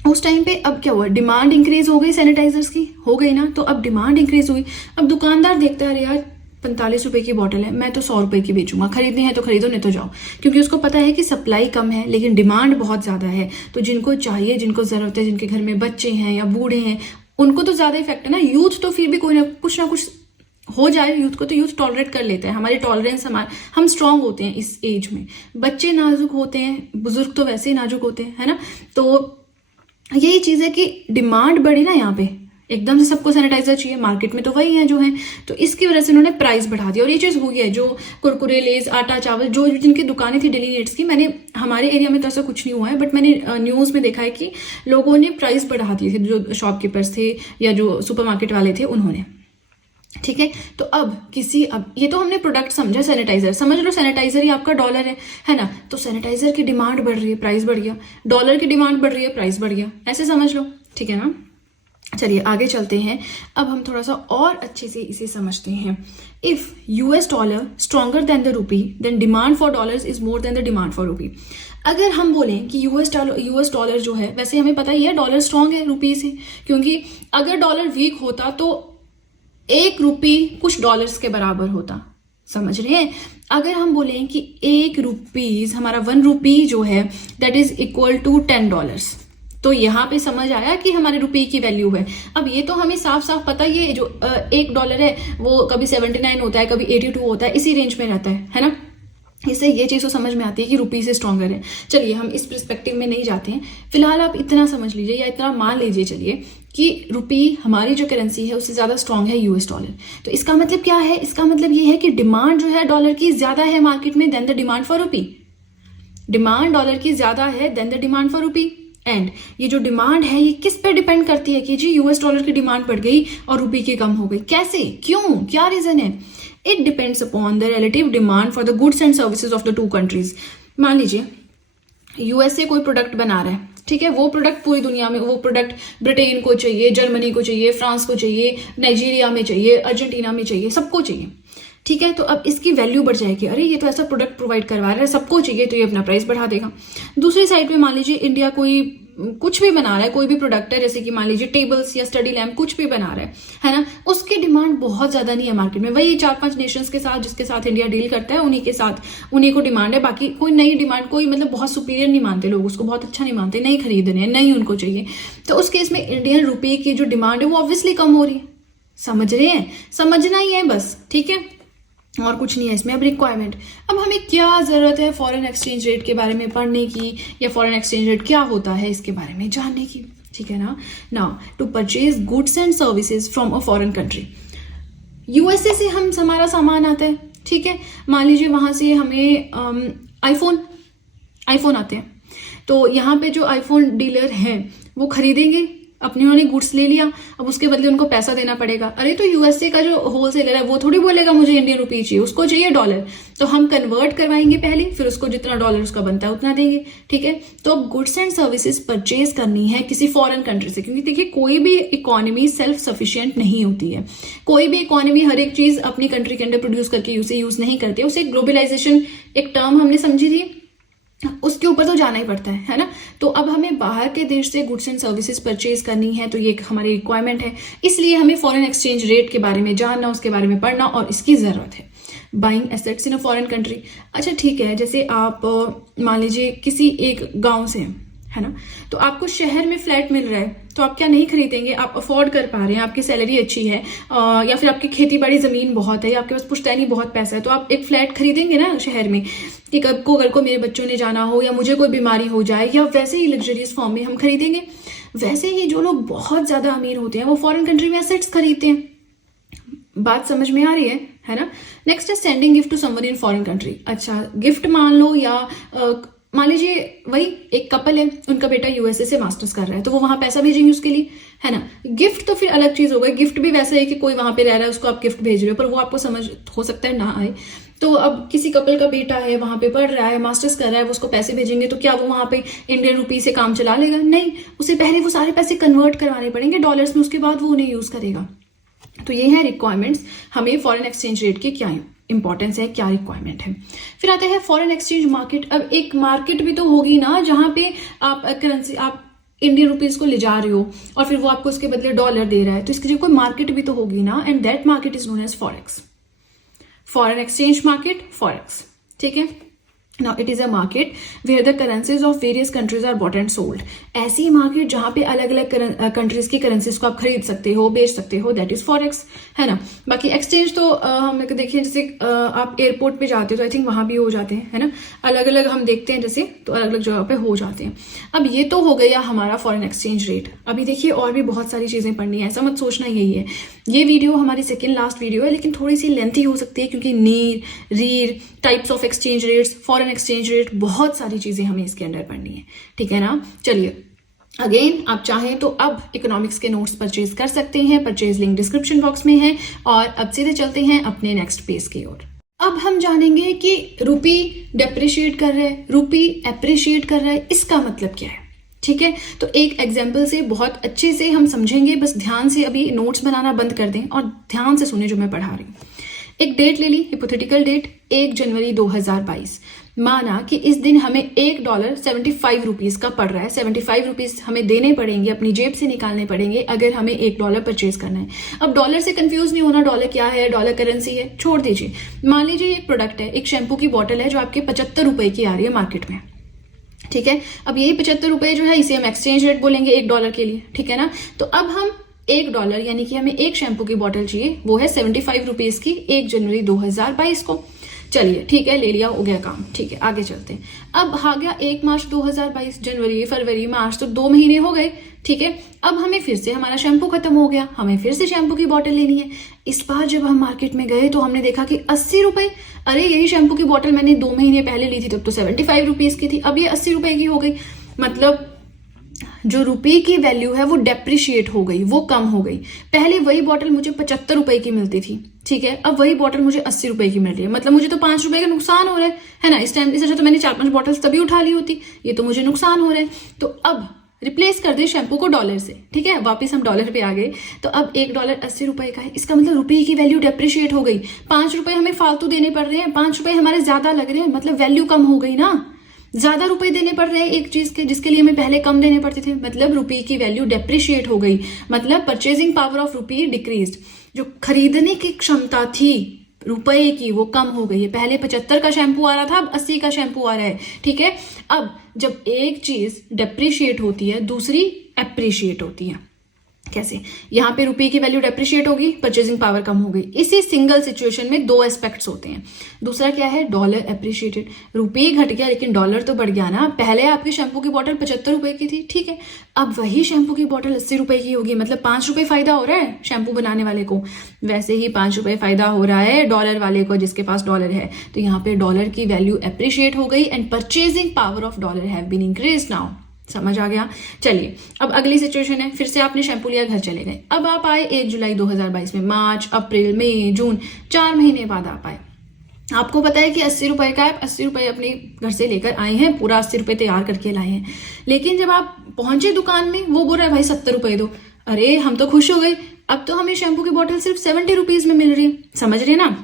उस टाइम पे अब क्या हुआ, डिमांड इंक्रीज हो गई सैनिटाइजर्स की, हो गई ना। तो अब डिमांड इंक्रीज हुई, अब दुकानदार देखता है, अरे यार 45 रुपए की बॉटल है, मैं तो 100 रुपए की बेचूंगा, खरीदनी है तो खरीदो, नहीं तो जाओ। क्योंकि उसको पता है कि सप्लाई कम है लेकिन डिमांड बहुत ज्यादा है, तो जिनको चाहिए, जिनको जरूरत है, जिनके घर में बच्चे हैं या बूढ़े हैं, उनको तो ज्यादा इफेक्ट है ना। यूथ तो फिर भी कोई ना कुछ हो जाए, यूथ को तो यूथ टॉलरेट कर लेता है, हमारी टॉलरेंस, हम स्ट्रांग होते हैं इस एज में। बच्चे नाजुक होते हैं, बुजुर्ग तो वैसे ही नाजुक होते हैं, है ना। तो यही चीज है कि डिमांड बढ़ी ना, यहाँ पे एकदम से सबको सैनिटाइजर चाहिए, मार्केट में तो वही है जो है, तो इसकी वजह से उन्होंने प्राइस बढ़ा दिया। और ये चीज हुई है, जो कुरकुरे, लेज, आटा, चावल, जो जिनकी दुकानें थी डेली नीड्स की, मैंने, हमारे एरिया में तो ऐसा कुछ नहीं हुआ है, बट मैंने न्यूज में देखा है कि लोगों ने प्राइस बढ़ा दिए थे, जो शॉपकीपर्स थे या जो सुपरमार्केट वाले थे उन्होंने, ठीक है। तो अब ये तो हमने प्रोडक्ट समझा, सैनिटाइजर समझ लो, सैनिटाइजर ही आपका डॉलर है ना। तो सैनिटाइजर की डिमांड बढ़ रही है, प्राइस बढ़ गया, डॉलर की डिमांड बढ़ रही है, प्राइस बढ़ गया, ऐसे समझ लो, ठीक है ना। चलिए आगे चलते हैं, अब हम थोड़ा सा और अच्छे से इसे समझते हैं। If US dollar stronger than the rupee, then demand for dollars is more than the demand for rupee. अगर हम बोलें कि यूएस डॉलर जो है, वैसे हमें पता ही है डॉलर स्ट्रॉन्ग है रूपी से, क्योंकि अगर डॉलर वीक होता तो 1 रुपी कुछ डॉलर्स के बराबर होता, समझ रहे हैं। अगर हम बोलें कि 1 रुपीज, हमारा 1 रुपी जो है दैट इज इक्वल टू $10, तो यहाँ पे समझ आया कि हमारे रुपये की वैल्यू है। अब ये तो हमें साफ साफ पता, ये जो $1 है वो कभी 79 होता है, कभी 82 होता है, इसी रेंज में रहता है ना। इससे ये चीज तो समझ में आती है कि रुपी से स्ट्रॉन्गर है। चलिए हम इस पर्सपेक्टिव में नहीं जाते हैं, फिलहाल आप इतना समझ लीजिए या इतना मान लीजिए चलिए कि रुपी, हमारी जो करेंसी है, उससे ज्यादा स्ट्रॉन्ग है US डॉलर। तो इसका मतलब क्या है? इसका मतलब ये है कि डिमांड जो है डॉलर की ज्यादा है मार्केट में than the demand for rupee. Demand dollar की ज्यादा है than the demand for rupee. And ये जो डिमांड है ये किस पे डिपेंड करती है कि जी US डॉलर की डिमांड बढ़ गई और रुपी की कम हो गई, कैसे, क्यों, क्या रीजन है? It depends upon the relative demand for the goods and services of the two countries. मान लीजिए USA कोई प्रोडक्ट बना रहा है, ठीक है, वो प्रोडक्ट पूरी दुनिया में, वो प्रोडक्ट ब्रिटेन को चाहिए, जर्मनी को चाहिए, फ्रांस को चाहिए, नाइजीरिया में चाहिए, अर्जेंटीना में चाहिए, सबको चाहिए, ठीक है। तो अब इसकी वैल्यू बढ़ जाएगी, अरे ये तो ऐसा प्रोडक्ट प्रोवाइड करवा रहा है, सबको चाहिए, तो ये अपना प्राइस बढ़ा देगा। दूसरी साइड में मान लीजिए इंडिया कोई कुछ भी बना रहा है, कोई भी प्रोडक्ट है, जैसे कि मान लीजिए टेबल्स या स्टडी लैम्प, कुछ भी बना रहा है ना, उसकी डिमांड बहुत ज्यादा नहीं है मार्केट में, वही 4-5 नेशंस के साथ जिसके साथ इंडिया डील करता है उन्हीं के साथ, उन्हीं को डिमांड है, बाकी कोई नई डिमांड, कोई मतलब बहुत सुपीरियर नहीं मानते लोग उसको, बहुत अच्छा नहीं मानते, नहीं खरीद रहे हैं, नहीं उनको चाहिए। तो उस केस में इंडियन रुपये की जो डिमांड है वो ऑब्वियसली कम हो रही है, समझ रहे हैं, समझना ही है बस, ठीक है, और कुछ नहीं है इसमें। अब रिक्वायरमेंट, अब हमें क्या जरूरत है फॉरेन एक्सचेंज रेट के बारे में पढ़ने की, या फॉरेन एक्सचेंज रेट क्या होता है इसके बारे में जानने की। ठीक है ना। Now to purchase goods and services from a foreign country, USA से हम हमारा सामान आता है, ठीक है, मान लीजिए वहां से हमें आईफोन आते हैं, तो यहाँ पे जो आईफोन डीलर हैं वो खरीदेंगे, अपने उन्होंने गुड्स ले लिया, अब उसके बदले उनको पैसा देना पड़ेगा। अरे तो यूएसए का जो होलसेलर है वो थोड़ी बोलेगा मुझे इंडियन रुपी चाहिए, उसको चाहिए डॉलर, तो हम कन्वर्ट करवाएंगे पहले, फिर उसको जितना डॉलर उसका बनता है उतना देंगे, ठीक है। तो अब गुड्स एंड सर्विसेज परचेज करनी है किसी फॉरेन कंट्री से, क्योंकि देखिए कोई भी इकोनॉमी सेल्फ सफिशिएंट नहीं होती है, कोई भी इकोनॉमी हर एक चीज अपनी कंट्री के अंदर प्रोड्यूस करके उसे यूज नहीं करती है, उसे ग्लोबलाइजेशन एक टर्म हमने समझी थी, उसके ऊपर तो जाना ही पड़ता है ना। तो अब हमें बाहर के देश से गुड्स एंड सर्विसेज परचेज करनी है, तो ये हमारी रिक्वायरमेंट है, इसलिए हमें फॉरेन एक्सचेंज रेट के बारे में जानना, उसके बारे में पढ़ना, और इसकी जरूरत है। Buying assets in a foreign country, अच्छा ठीक है, जैसे आप मान लीजिए किसी एक गांव से है ना, तो आपको शहर में फ्लैट मिल रहा है, तो आप क्या नहीं खरीदेंगे, आप अफोर्ड कर पा रहे हैं, आपकी सैलरी अच्छी है, या फिर आपकी खेती बाड़ी जमीन बहुत है, या आपके पास पुश्तैनी बहुत पैसा है, तो आप एक फ्लैट खरीदेंगे ना शहर में, कि कल को मेरे बच्चों ने जाना हो, या मुझे कोई बीमारी हो जाए, या वैसे ही लग्जरियस फॉर्म में हम खरीदेंगे। वैसे ही जो लोग बहुत ज्यादा अमीर होते हैं वो फॉरेन कंट्री में एसेट्स खरीदते हैं। बात समझ में आ रही है ना। नेक्स्ट है sending gift to someone in foreign country. अच्छा, गिफ्ट मान लो, या मान लीजिए वही एक कपल है, उनका बेटा यूएसए से मास्टर्स कर रहा है, तो वो वहां पैसा भेजेंगे उसके लिए, है ना। गिफ्ट तो फिर अलग चीज हो गई, गिफ्ट भी वैसा है कि कोई वहां पे रह रहा है उसको आप गिफ्ट भेज रहे हो, पर वो आपको समझ हो सकता है ना आए। तो अब किसी कपल का बेटा है, वहां पे पढ़ रहा है, मास्टर्स कर रहा है, वो उसको पैसे भेजेंगे, तो क्या वो वहां पे इंडियन रुपी से काम चला लेगा? नहीं, उसे पहले वो सारे पैसे कन्वर्ट करवाने पड़ेंगे डॉलर्स में, उसके बाद वो उन्हें यूज करेगा। तो ये है रिक्वायरमेंट्स, हमें फॉरेन एक्सचेंज रेट के क्या इंपॉर्टेंस है, क्या रिक्वायरमेंट है। फिर आता है फॉरेन एक्सचेंज मार्केट। अब एक मार्केट भी तो होगी ना, जहां पे आप करेंसी, आप इंडियन रुपीज को ले जा रहे हो और फिर वो आपको उसके बदले डॉलर दे रहा है, तो इसकी जो कोई मार्केट भी तो होगी ना, and that market is known as forex, foreign exchange market, forex, ठीक है। Now it is a market where the currencies of various countries are bought and sold. ऐसी मार्केट जहां पे अलग अलग कंट्रीज की करेंसीज को आप खरीद सकते हो, बेच सकते हो, दैट इज फॉरेक्स, है ना। बाकी एक्सचेंज तो हम देखिए, जैसे आप एयरपोर्ट पे जाते हो तो आई थिंक वहां भी हो जाते हैं, है ना, अलग अलग हम देखते हैं जैसे, तो अलग अलग जगह पे हो जाते हैं। अब ये तो हो गया हमारा फॉरेन एक्सचेंज रेट। अभी देखिए और भी बहुत सारी चीजें पढ़नी है, ऐसा मत सोचना यही है। ये वीडियो हमारी सेकेंड लास्ट वीडियो है, लेकिन थोड़ी सी लेंथी हो सकती है, क्योंकि NEER, REER, types of exchange rates, foreign exchange rate, बहुत सारी चीजें हमें इसके अंदर पढ़नी है, ठीक है ना। चलिए अगेन, आप चाहें तो अब इकोनॉमिक्स के नोट्स परचेज कर सकते हैं, परचेज लिंक डिस्क्रिप्शन बॉक्स में है। और अब सीधे चलते हैं अपने नेक्स्ट पेज की ओर। अब हम जानेंगे कि रुपी डेप्रिशिएट कर रहा है, रुपी एप्रिशिएट कर रहा है, इसका मतलब क्या है, ठीक है। तो एक एग्जाम्पल से बहुत अच्छे से हम समझेंगे, बस ध्यान से अभी नोट्स बनाना बंद कर दें और ध्यान से सुने जो मैं पढ़ा रही हूँ। एक डेट ले ली, हिपोथेटिकल डेट 1 जनवरी 2022। माना कि इस दिन हमें $1 75 रुपीज का पड़ रहा है, 75 रुपीज हमें देने पड़ेंगे, अपनी जेब से निकालने पड़ेंगे अगर हमें $1 परचेज करना है। अब डॉलर से कंफ्यूज नहीं होना, डॉलर क्या है, डॉलर करेंसी है, छोड़ दीजिए। मान लीजिए एक प्रोडक्ट है, एक शैम्पू की बॉटल है जो आपके 75 रुपए की आ रही है मार्केट में, ठीक है। अब यही 75 रुपए जो है, इसे हम एक्सचेंज रेट बोलेंगे $1 के लिए, ठीक है ना। तो अब हम $1 यानी कि हमें एक शैम्पू की बोतल चाहिए, वो है 75 रुपीज की, 1 जनवरी 2022 को। चलिए ठीक है, ले लिया, हो गया काम, ठीक है, आगे चलते हैं। अब आ गया 1 मार्च 2022, जनवरी, फरवरी, मार्च, तो 2 महीने हो गए, ठीक है। अब हमें फिर से हमारा शैम्पू खत्म हो गया, हमें फिर से शैम्पू की बोतल लेनी है। इस बार जब हम मार्केट में गए तो हमने देखा कि 80 रुपए, अरे यही शैम्पू की बोतल मैंने 2 महीने पहले ली थी, तब तो 75 रुपीज की थी, अब ये 80 रुपए की हो गई। मतलब जो रुपये की वैल्यू है वो डेप्रिशिएट हो गई, वो कम हो गई। पहले वही बॉटल मुझे 75 रुपए की मिलती थी, ठीक है, अब वही बॉटल मुझे 80 रुपए की मिल रही है, मतलब मुझे तो 5 रुपए का नुकसान हो रहा है ना। इस टाइम इस अच्छा तो मैंने 4-5 बॉटल्स तभी उठा ली होती, ये तो मुझे नुकसान हो रहा है। तो अब रिप्लेस कर दे शैम्पू को डॉलर से, ठीक है, वापस हम डॉलर पे आ गए। तो अब $1 80 रुपए का है, इसका मतलब रुपये की वैल्यू डेप्रिशिएट हो गई। 5 रुपए हमें फालतू देने पड़ रहे हैं, 5 रुपए हमारे ज्यादा लग रहे हैं, मतलब वैल्यू कम हो गई ना, ज्यादा रुपए देने पड़ रहे हैं एक चीज के जिसके लिए हमें पहले कम देने पड़ते थे, मतलब रुपये की वैल्यू डेप्रिशिएट हो गई, मतलब purchasing power of rupee decreased. जो खरीदने की क्षमता थी रुपए की वो कम हो गई है। पहले 75 का शैम्पू आ रहा था, अब 80 का शैम्पू आ रहा है, ठीक है। अब जब एक चीज डेप्रिशिएट होती है, दूसरी एप्रिशिएट होती है, कैसे? यहाँ पे रुपये की वैल्यू डेप्रिशिएट होगी, परचेजिंग पावर कम हो गई। इसी सिंगल सिचुएशन में दो एस्पेक्ट्स होते हैं। दूसरा क्या है? डॉलर एप्रिशिएटेड, रुपये घट गया लेकिन डॉलर तो बढ़ गया ना। पहले आपकी शैम्पू की बॉटल 75 रुपए की थी, ठीक है, अब वही शैम्पू की बॉटल 80 रुपए की होगी, मतलब 5 रुपए फायदा हो रहा है शैम्पू बनाने वाले को। वैसे ही 5 रुपए फायदा हो रहा है डॉलर वाले को, जिसके पास डॉलर है। तो यहाँ पे डॉलर की वैल्यू एप्रिशिएट हो गई and purchasing power of dollar have been increase now. समझ आ गया? चलिए अब अगली सिचुएशन है, फिर से आपने शैम्पू लिया, घर चले गए। अब आप आए 1 जुलाई 2022 में, मार्च, अप्रैल, मई, जून, 4 महीने बाद आप आए। आपको पता है कि 80 रुपए का, आप 80 रुपए अपने घर से लेकर आए हैं, पूरा 80 रुपए तैयार करके लाए हैं। लेकिन जब आप पहुंचे दुकान में, वो बोल रहा है भाई 70 रुपए दो। अरे हम तो खुश हो गए, अब तो हमें शैम्पू की बोतल सिर्फ 70 रुपीज में मिल रही है। समझ रहे ना?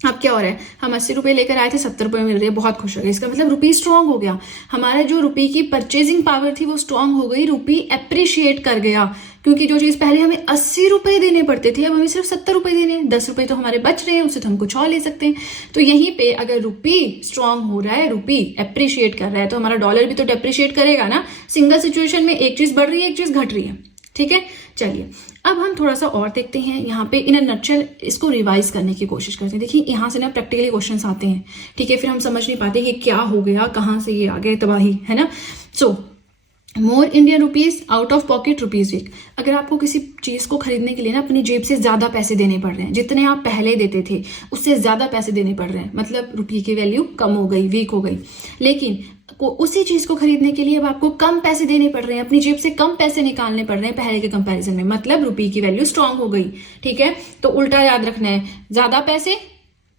अब क्या हो रहा है? हम 80 रुपए लेकर आए थे, 70 रुपए मिल रही है, बहुत खुश हो गए। इसका मतलब रुपी स्ट्रांग हो गया। हमारा जो रुपी की परचेजिंग पावर थी वो स्ट्रांग हो गई, रुपी एप्रिशिएट कर गया। क्योंकि जो चीज पहले हमें 80 रुपए देने पड़ते थे, अब हमें सिर्फ 70 रुपए देने हैं। 10 रुपए तो हमारे बच रहे हैं, उससे तो हम कुछ और ले सकते हैं। तो यहीं पे अगर रुपी स्ट्रांग हो रहा है, रुपी एप्रिशिएट कर रहा है, तो हमारा डॉलर भी तो डेप्रिशिएट करेगा ना। सिंगल सिचुएशन में एक चीज बढ़ रही है, एक चीज घट रही है, ठीक है। चलिए अब हम थोड़ा सा और देखते हैं यहाँ पे, इन अ नटशेल इसको रिवाइज करने की कोशिश करते हैं। देखिए यहाँ से ना प्रैक्टिकली क्वेश्चंस आते हैं, ठीक है, फिर हम समझ नहीं पाते कि क्या हो गया, कहाँ से ये आ गए, तबाही है ना। So more Indian rupees out of pocket rupees weak. अगर आपको किसी चीज को खरीदने के लिए ना अपनी जेब से ज्यादा पैसे देने पड़ रहे हैं, जितने आप पहले देते थे उससे ज्यादा पैसे देने पड़ रहे हैं, मतलब रुपये की वैल्यू कम हो गई, वीक हो गई। लेकिन उसी चीज को खरीदने के लिए अब आपको कम पैसे देने पड़ रहे हैं, अपनी जेब से कम पैसे निकालने पड़ रहे हैं पहले के कंपैरिजन में, मतलब रुपये की वैल्यू स्ट्रांग हो गई, ठीक है। तो उल्टा याद रखना है, ज्यादा पैसे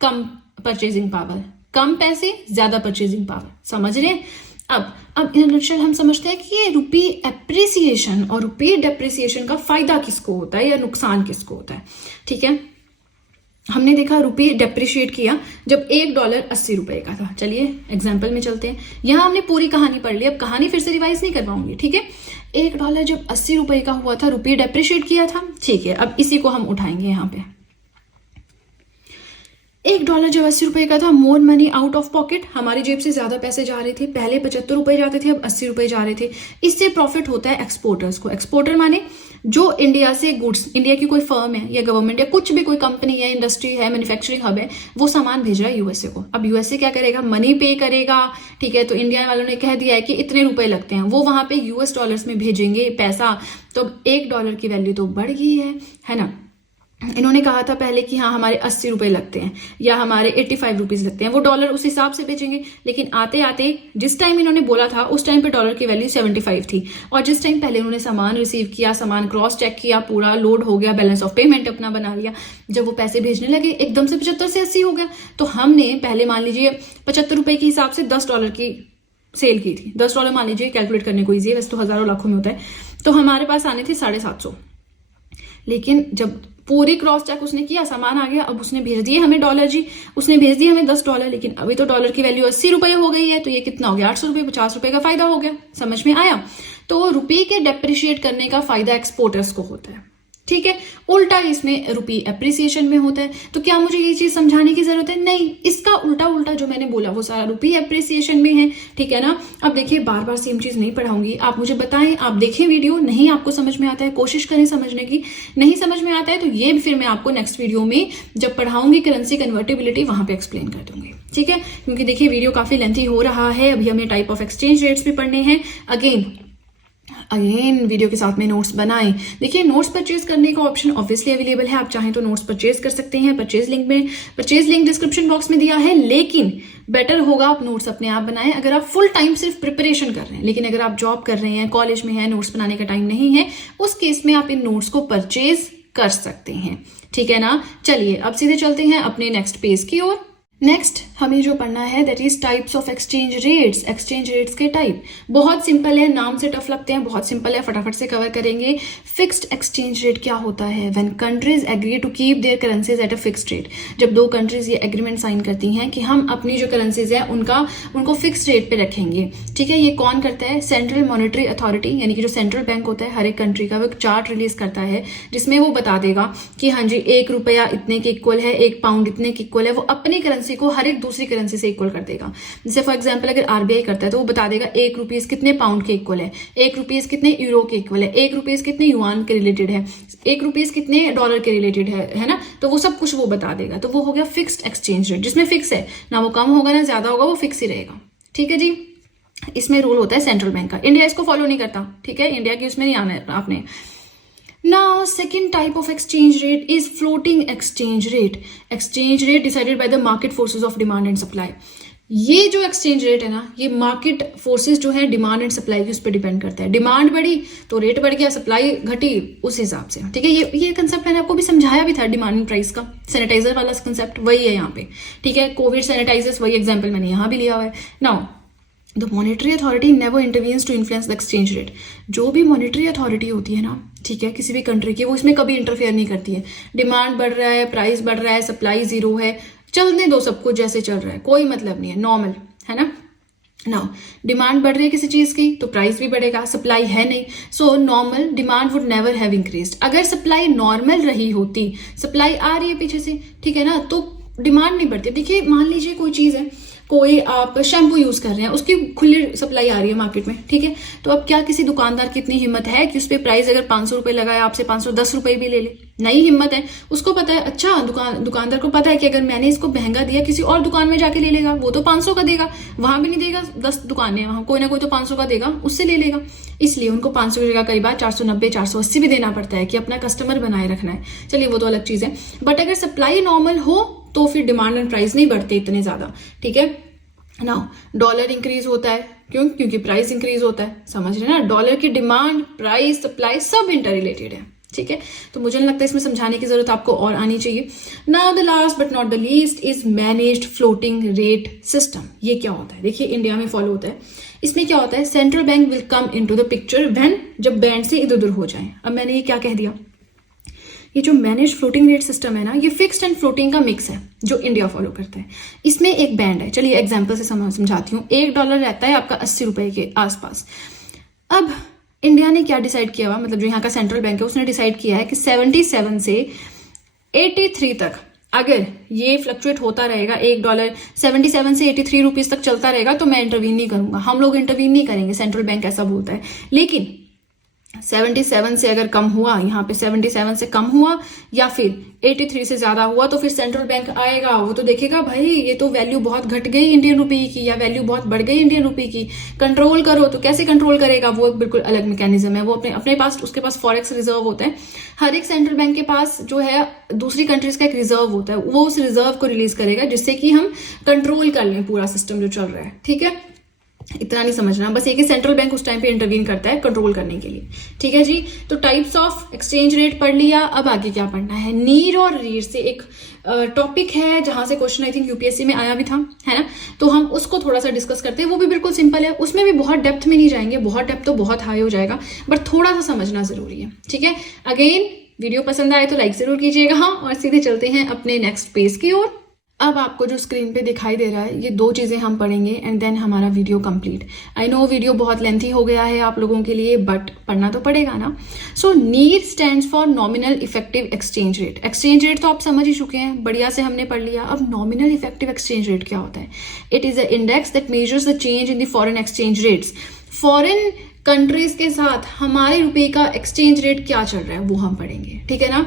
कम परचेजिंग पावर, कम पैसे ज्यादा परचेजिंग पावर। समझ रहे हैं? अब इन नटशेल हम समझते हैं कि ये रुपी एप्रिसिएशन और रुपी डेप्रिसिएशन का फायदा किसको होता है या नुकसान किसको होता है, ठीक है। हमने देखा रुपये डेप्रिशिएट किया जब $1 80 रुपए का था। चलिए एग्जाम्पल में चलते हैं, यहां हमने पूरी कहानी पढ़ ली, अब कहानी फिर से रिवाइज नहीं करवाऊंगी, ठीक है। $1 जब 80 रुपए का हुआ था, रुपये डेप्रिशिएट किया था, ठीक है। अब इसी को हम उठाएंगे यहाँ पे। $1 जब 80 रुपए का था, more money out of pocket, हमारी जेब से ज्यादा पैसे जा रहे थे, पहले 75 रुपए जाते थे, अब 80 रुपए जा रहे थे। इससे प्रॉफिट होता है एक्सपोर्टर्स को। एक्सपोर्टर माने जो इंडिया से गुड्स, इंडिया की कोई फर्म है या गवर्नमेंट या कुछ भी कोई कंपनी है, इंडस्ट्री है, मैन्युफैक्चरिंग हब है, वो सामान भेज रहा है यूएसए को। अब यूएसए क्या करेगा? मनी पे करेगा, ठीक है। तो इंडिया वालों ने कह दिया है कि इतने रुपए लगते हैं, वो वहां पे यूएस डॉलर्स में भेजेंगे पैसा, तो $1 की वैल्यू तो बढ़ गई है ना। इन्होंने कहा था पहले कि हाँ हमारे 80 रुपए लगते हैं या हमारे 85 रुपीज लगते हैं, वो डॉलर उस हिसाब से बेचेंगे। लेकिन आते आते जिस टाइम इन्होंने बोला था उस टाइम पे डॉलर की वैल्यू 75 थी, और जिस टाइम पहले उन्होंने सामान रिसीव किया, सामान क्रॉस चेक किया, पूरा लोड हो गया, बैलेंस ऑफ पेमेंट अपना बना लिया, जब वो पैसे भेजने लगे एकदम से 75 से 80 हो गया। तो हमने पहले मान लीजिए 75 रुपए के हिसाब से $10 की सेल की थी। $10 मान लीजिए, कैलकुलेट करने को ईजी है, वैसे तो हजारों लाखों में होता है। तो हमारे पास आने थे 750। लेकिन जब पूरी क्रॉस चेक उसने किया, सामान आ गया, अब उसने भेज दिए हमें डॉलर, जी उसने भेज दिए हमें $10, लेकिन अभी तो डॉलर की वैल्यू 80 रुपए हो गई है, तो ये कितना हो गया? 800 रुपए, 50 रुपए का फायदा हो गया। समझ में आया? तो रुपये के डेप्रिशिएट करने का फायदा एक्सपोर्टर्स को होता है, ठीक है। उल्टा इसमें रुपी एप्रिसिएशन में होता है। तो क्या मुझे ये चीज समझाने की जरूरत है? नहीं, इसका उल्टा उल्टा जो मैंने बोला वो सारा रुपी एप्रिसिएशन में है, ठीक है ना। अब देखिए बार बार सेम चीज नहीं पढ़ाऊंगी, आप मुझे बताएं, आप देखें वीडियो, नहीं आपको समझ में आता है कोशिश करें समझने की, नहीं समझ में आता है तो ये फिर मैं आपको नेक्स्ट वीडियो में जब पढ़ाऊंगी करेंसी कन्वर्टेबिलिटी वहां पे एक्सप्लेन कर दूंगी, ठीक है। क्योंकि देखिए वीडियो काफी लेंथी हो रहा है, अभी हमें टाइप ऑफ एक्सचेंज रेट्स भी पढ़ने हैं। अगेन वीडियो के साथ में नोट्स बनाएं। देखिए नोट्स परचेज करने का ऑप्शन ऑब्वियसली अवेलेबल है, आप चाहें तो नोट्स परचेज कर सकते हैं। परचेज लिंक डिस्क्रिप्शन बॉक्स में दिया है, लेकिन बेटर होगा आप नोट्स अपने आप बनाएं अगर आप फुल टाइम सिर्फ प्रिपरेशन कर रहे हैं। लेकिन अगर आप जॉब कर रहे हैं, कॉलेज में है, नोट्स बनाने का टाइम नहीं है, उस केस में आप इन नोट्स को परचेज कर सकते हैं, ठीक है ना। चलिए अब सीधे चलते हैं अपने नेक्स्ट पेज की ओर। नेक्स्ट हमें जो पढ़ना है that is types of exchange rates. Exchange rates के टाइप बहुत सिंपल है, नाम से टफ लगते हैं, बहुत सिंपल है, फटाफट से कवर करेंगे। फिक्स्ड एक्सचेंज रेट क्या होता है? When countries agree to keep their currencies at a fixed rate. जब दो कंट्रीज ये एग्रीमेंट साइन करती हैं कि हम अपनी जो करेंसीज है उनको फिक्स्ड रेट पे रखेंगे, ठीक है। ये कौन करता है? सेंट्रल मॉनेटरी अथॉरिटी, यानी कि जो सेंट्रल बैंक होता है हर एक कंट्री का, वो एक चार्ट रिलीज करता है जिसमें वो बता देगा कि हाँ जी 1 रुपया इतने के इक्वल है, 1 पाउंड इतने के इक्वल है। वो अपनी करेंसी करेंसी को हर एक दूसरी करेंसी से इक्वल कर देगा। जैसे फॉर एग्जांपल अगर आरबीआई करता है तो वो बता देगा 1 रुपीज कितने पाउंड के इक्वल है, 1 रुपीज कितने यूरो के इक्वल है, 1 रुपीज कितने युआन के रिलेटेड है, 1 रुपीज कितने डॉलर के रिलेटेड है ना। तो वो सब कुछ वो बता देगा। तो वो हो गया फिक्स्ड एक्सचेंज रेट, जिसमें फिक्स है, ना वो कम होगा ना ज्यादा होगा, वो फिक्स ही रहेगा। ठीक है जी। इसमें रूल होता है सेंट्रल बैंक का। इंडिया इसको फॉलो नहीं करता, ठीक है, इंडिया की उसमें नहीं आना है आपने। Now, second type of exchange rate is floating exchange rate. Exchange rate decided by the market forces of demand and supply. ये जो एक्सचेंज रेट है ना, ये मार्केट फोर्सेस जो है डिमांड एंड सप्लाई की उस पर डिपेंड करता है। डिमांड बढ़ी तो रेट बढ़ गया, सप्लाई घटी उस हिसाब से। ठीक है, ये कंसेप्ट मैंने आपको भी समझाया भी था डिमांड एंड प्राइस का। सैनिटाइजर वाला कंसेप्ट वही है यहाँ पे। ठीक है, कोविड सैनिटाइजर्स वही एग्जाम्पल मैंने यहाँ भी लिया हुआ है। Now the monetary authority never intervenes to influence the exchange rate. जो भी मॉनेटरी अथॉरिटी होती है ना, ठीक है, किसी भी कंट्री की, वो इसमें कभी इंटरफेयर नहीं करती है। डिमांड बढ़ रहा है, प्राइस बढ़ रहा है, सप्लाई जीरो है, चलने दो सब कुछ जैसे चल रहा है, कोई मतलब नहीं है, नॉर्मल है ना। नाउ डिमांड बढ़ रही है किसी चीज की तो प्राइस भी बढ़ेगा, सप्लाई है नहीं, so normal demand would never have increased. अगर सप्लाई नॉर्मल रही होती, सप्लाई आ रही है पीछे से, ठीक है ना, तो डिमांड नहीं बढ़ती। देखिए मान लीजिए कोई चीज है, कोई आप शैम्पू यूज कर रहे हैं, उसकी खुली सप्लाई आ रही है मार्केट में, ठीक है, तो अब क्या किसी दुकानदार की इतनी हिम्मत है कि उस पर प्राइस अगर 500 रुपए लगाए आपसे 510 रुपए भी ले ले? नहीं हिम्मत है। उसको पता है, अच्छा दुकानदार को पता है कि अगर मैंने इसको महंगा दिया किसी और दुकान में जाके ले लेगा, वो तो 500 का देगा, वहां भी नहीं देगा, 10 दुकानें वहां कोई ना कोई तो 500 का देगा, उससे ले लेगा। इसलिए उनको 500 की जगह कई बार 490 480 भी देना पड़ता है कि अपना कस्टमर बनाए रखना है। चलिए वो तो अलग चीज है, बट अगर सप्लाई नॉर्मल हो तो फिर डिमांड एंड प्राइस नहीं बढ़ते इतने ज्यादा। ठीक है, नाउ डॉलर इंक्रीज होता है, क्योंकि प्राइस इंक्रीज होता है, समझ रहे हैं ना। डॉलर की डिमांड, प्राइस, सप्लाई सब इंटर रिलेटेड है। ठीक है, तो मुझे नहीं लगता इसमें समझाने की जरूरत आपको और आनी चाहिए। Now the last but not the least is managed floating rate system. ये क्या होता है? देखिए इंडिया में फॉलो होता है। इसमें क्या होता है, central bank will come into the picture when, जब बैंड से इधर उधर हो जाए। अब मैंने ये क्या कह दिया, ये जो मैनेज फ्लोटिंग रेट सिस्टम है ना, ये फिक्स्ड एंड फ्लोटिंग का मिक्स है जो इंडिया फॉलो करता है। इसमें एक बैंड है, चलिए एग्जांपल से समझाती हूँ। $1 रहता है आपका 80 रुपए के आसपास। अब इंडिया ने क्या डिसाइड किया हुआ, मतलब जो यहाँ का सेंट्रल बैंक है उसने डिसाइड किया है कि 77 से 83 तक अगर ये फ्लक्चुएट होता रहेगा, $1 77 से 83 रुपीज तक चलता रहेगा, तो मैं इंटरवीन नहीं करूंगा, हम लोग इंटरवीन नहीं करेंगे, सेंट्रल बैंक ऐसा बोलता है। लेकिन 77 से अगर कम हुआ, यहाँ पे 77 से कम हुआ या फिर 83 से ज्यादा हुआ, तो फिर सेंट्रल बैंक आएगा, वो तो देखेगा भाई ये तो वैल्यू बहुत घट गई इंडियन रुपी की, या वैल्यू बहुत बढ़ गई इंडियन रुपी की, कंट्रोल करो। तो कैसे कंट्रोल करेगा, वो एक बिल्कुल अलग मैकेनिज्म है। वो अपने पास, उसके पास फॉरेक्स रिजर्व होता है। हर एक सेंट्रल बैंक के पास जो है दूसरी कंट्रीज का एक रिजर्व होता है, वो उस रिजर्व को रिलीज करेगा जिससे कि हम कंट्रोल कर लें पूरा सिस्टम जो चल रहा है। ठीक है, इतना नहीं समझना, बस एक ही सेंट्रल बैंक उस टाइम पे इंटरवीन करता है कंट्रोल करने के लिए। ठीक है जी, तो टाइप्स ऑफ एक्सचेंज रेट पढ़ लिया। अब आगे क्या पढ़ना है, नीर और रीर से एक टॉपिक है जहां से क्वेश्चन आई थिंक यूपीएससी में आया भी था, है ना, तो हम उसको थोड़ा सा डिस्कस करते हैं। वो भी बिल्कुल सिंपल है, उसमें भी बहुत डेप्थ में नहीं जाएंगे, बहुत डेप्थ तो बहुत हाई हो जाएगा, बट थोड़ा सा समझना जरूरी है। ठीक है, अगेन वीडियो पसंद आए तो लाइक जरूर कीजिएगा। हाँ, और सीधे चलते हैं अपने नेक्स्ट पेज की ओर। अब आपको जो स्क्रीन पे दिखाई दे रहा है, ये 2 चीजें हम पढ़ेंगे एंड देन हमारा video complete. I know video बहुत लेंथी हो गया है आप लोगों के लिए, बट पढ़ना तो पड़ेगा ना। सो नीर stands for nominal effective exchange rate. Exchange rate तो आप समझ ही चुके हैं, बढ़िया से हमने पढ़ लिया। अब नॉमिनल इफेक्टिव एक्सचेंज रेट क्या होता है? It is a index that measures the change in the foreign exchange rates. Foreign countries के साथ हमारे रुपए का एक्सचेंज रेट क्या चल रहा है वो हम पढ़ेंगे। ठीक है ना,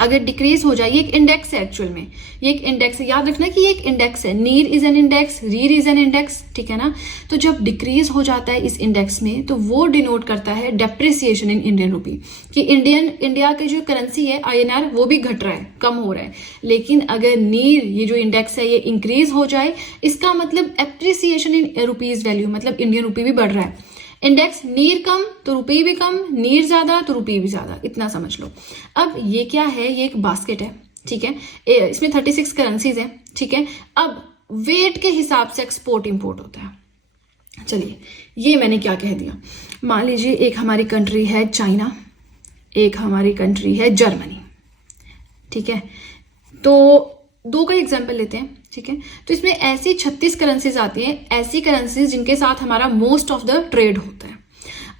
अगर डिक्रीज हो जाए, ये एक इंडेक्स है एक्चुअल में, ये एक इंडेक्स है, याद रखना कि ये एक इंडेक्स है। NEER is an index, REER is an index, ठीक है ना। तो जब डिक्रीज हो जाता है इस इंडेक्स में, तो वो डिनोट करता है डेप्रिसिएशन इन इंडियन रुपी, कि इंडिया की जो करेंसी है INR वो भी घट रहा है, कम हो रहा है। लेकिन अगर नीर, ये जो इंडेक्स है, ये इंक्रीज हो जाए, इसका मतलब एप्रिसिएशन इन रुपीज वैल्यू, मतलब इंडियन रुपी भी बढ़ रहा है। इंडेक्स नीर कम तो रुपये भी कम, नीर ज्यादा तो रुपये भी ज्यादा, इतना समझ लो। अब ये क्या है, ये एक बास्केट है, ठीक है, इसमें 36 करेंसीज हैं, ठीक है। अब वेट के हिसाब से एक्सपोर्ट इंपोर्ट होता है। चलिए, ये मैंने क्या कह दिया, मान लीजिए एक हमारी कंट्री है चाइना, एक हमारी कंट्री है जर्मनी, ठीक है। तो 2 का एग्जाम्पल लेते हैं, ठीक है। तो इसमें ऐसी 36 करेंसीज आती हैं, ऐसी करेंसीज जिनके साथ हमारा मोस्ट ऑफ द ट्रेड होता है।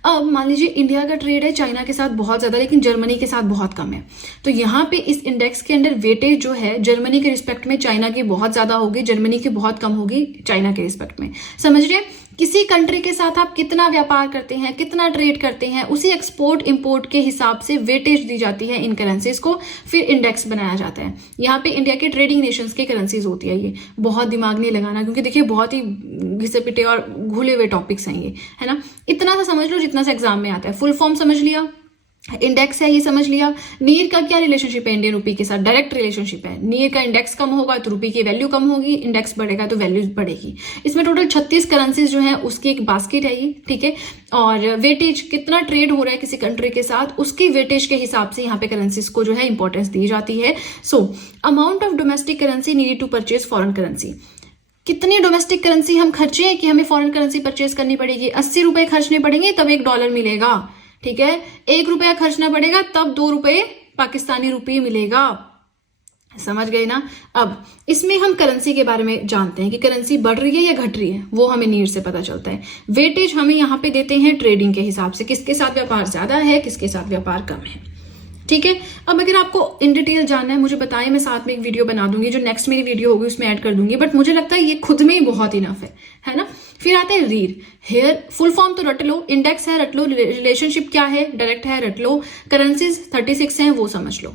अब मान लीजिए इंडिया का ट्रेड है चाइना के साथ बहुत ज्यादा, लेकिन जर्मनी के साथ बहुत कम है, तो यहाँ पे इस इंडेक्स के अंदर वेटेज जो है जर्मनी के रिस्पेक्ट में चाइना की बहुत ज्यादा होगी, जर्मनी की बहुत कम होगी चाइना के रिस्पेक्ट में। समझ रहे हैं? किसी कंट्री के साथ आप कितना व्यापार करते हैं, कितना ट्रेड करते हैं, उसी एक्सपोर्ट इंपोर्ट के हिसाब से वेटेज दी जाती है इन करेंसीज को, फिर इंडेक्स बनाया जाता है। यहाँ पे इंडिया के ट्रेडिंग नेशंस की करेंसीज होती है। ये बहुत दिमाग नहीं लगाना, क्योंकि देखिए बहुत ही घिसे पिटे और घुले हुए टॉपिक्स हैं ये, है ना। इतना सा समझ लो जितना सा एग्जाम में आता है। फुल फॉर्म समझ लिया, इंडेक्स है ये समझ लिया। नीर का क्या रिलेशनशिप है इंडियन रुपी के साथ? डायरेक्ट रिलेशनशिप है। नीर का इंडेक्स कम होगा तो रुपी की वैल्यू कम होगी, इंडेक्स बढ़ेगा तो वैल्यू बढ़ेगी। इसमें टोटल 36 करेंसीज जो है उसकी एक बास्केट है ये, ठीक है। और वेटेज कितना ट्रेड हो रहा है किसी कंट्री के साथ, उसकी वेटेज के हिसाब से यहाँ पे करेंसीज को जो है इंपॉर्टेंस दी जाती है। So amount of domestic currency needed to purchase foreign currency. कितनी डोमेस्टिक करेंसी हम खर्चे हैं कि हमें फॉरेन करेंसी परचेज करनी पड़ेगी? 80 रुपए खर्चने पड़ेंगे तब $1 मिलेगा, ठीक है। ₹1 खर्चना पड़ेगा तब ₹2 पाकिस्तानी रुपये मिलेगा। समझ गए ना। अब इसमें हम करेंसी के बारे में जानते हैं कि करेंसी बढ़ रही है या घट रही है, वो हमें नीड से पता चलता है। वेटेज हमें यहाँ पे देते हैं ट्रेडिंग के हिसाब से, किसके साथ व्यापार ज्यादा है, किसके साथ व्यापार कम है, ठीक है। अब अगर आपको इन डिटेल जानना है मुझे बताएं, मैं साथ में एक वीडियो बना दूंगी, जो नेक्स्ट मेरी वीडियो होगी उसमें ऐड कर दूंगी, बट मुझे लगता है ये खुद में ही बहुत इनफ है ना। फिर आता है रीर। हेयर फुल फॉर्म तो रट लो, इंडेक्स है रट लो, रिलेशनशिप क्या है डायरेक्ट है रट लो, करेंसीज 36 हैं वो समझ लो।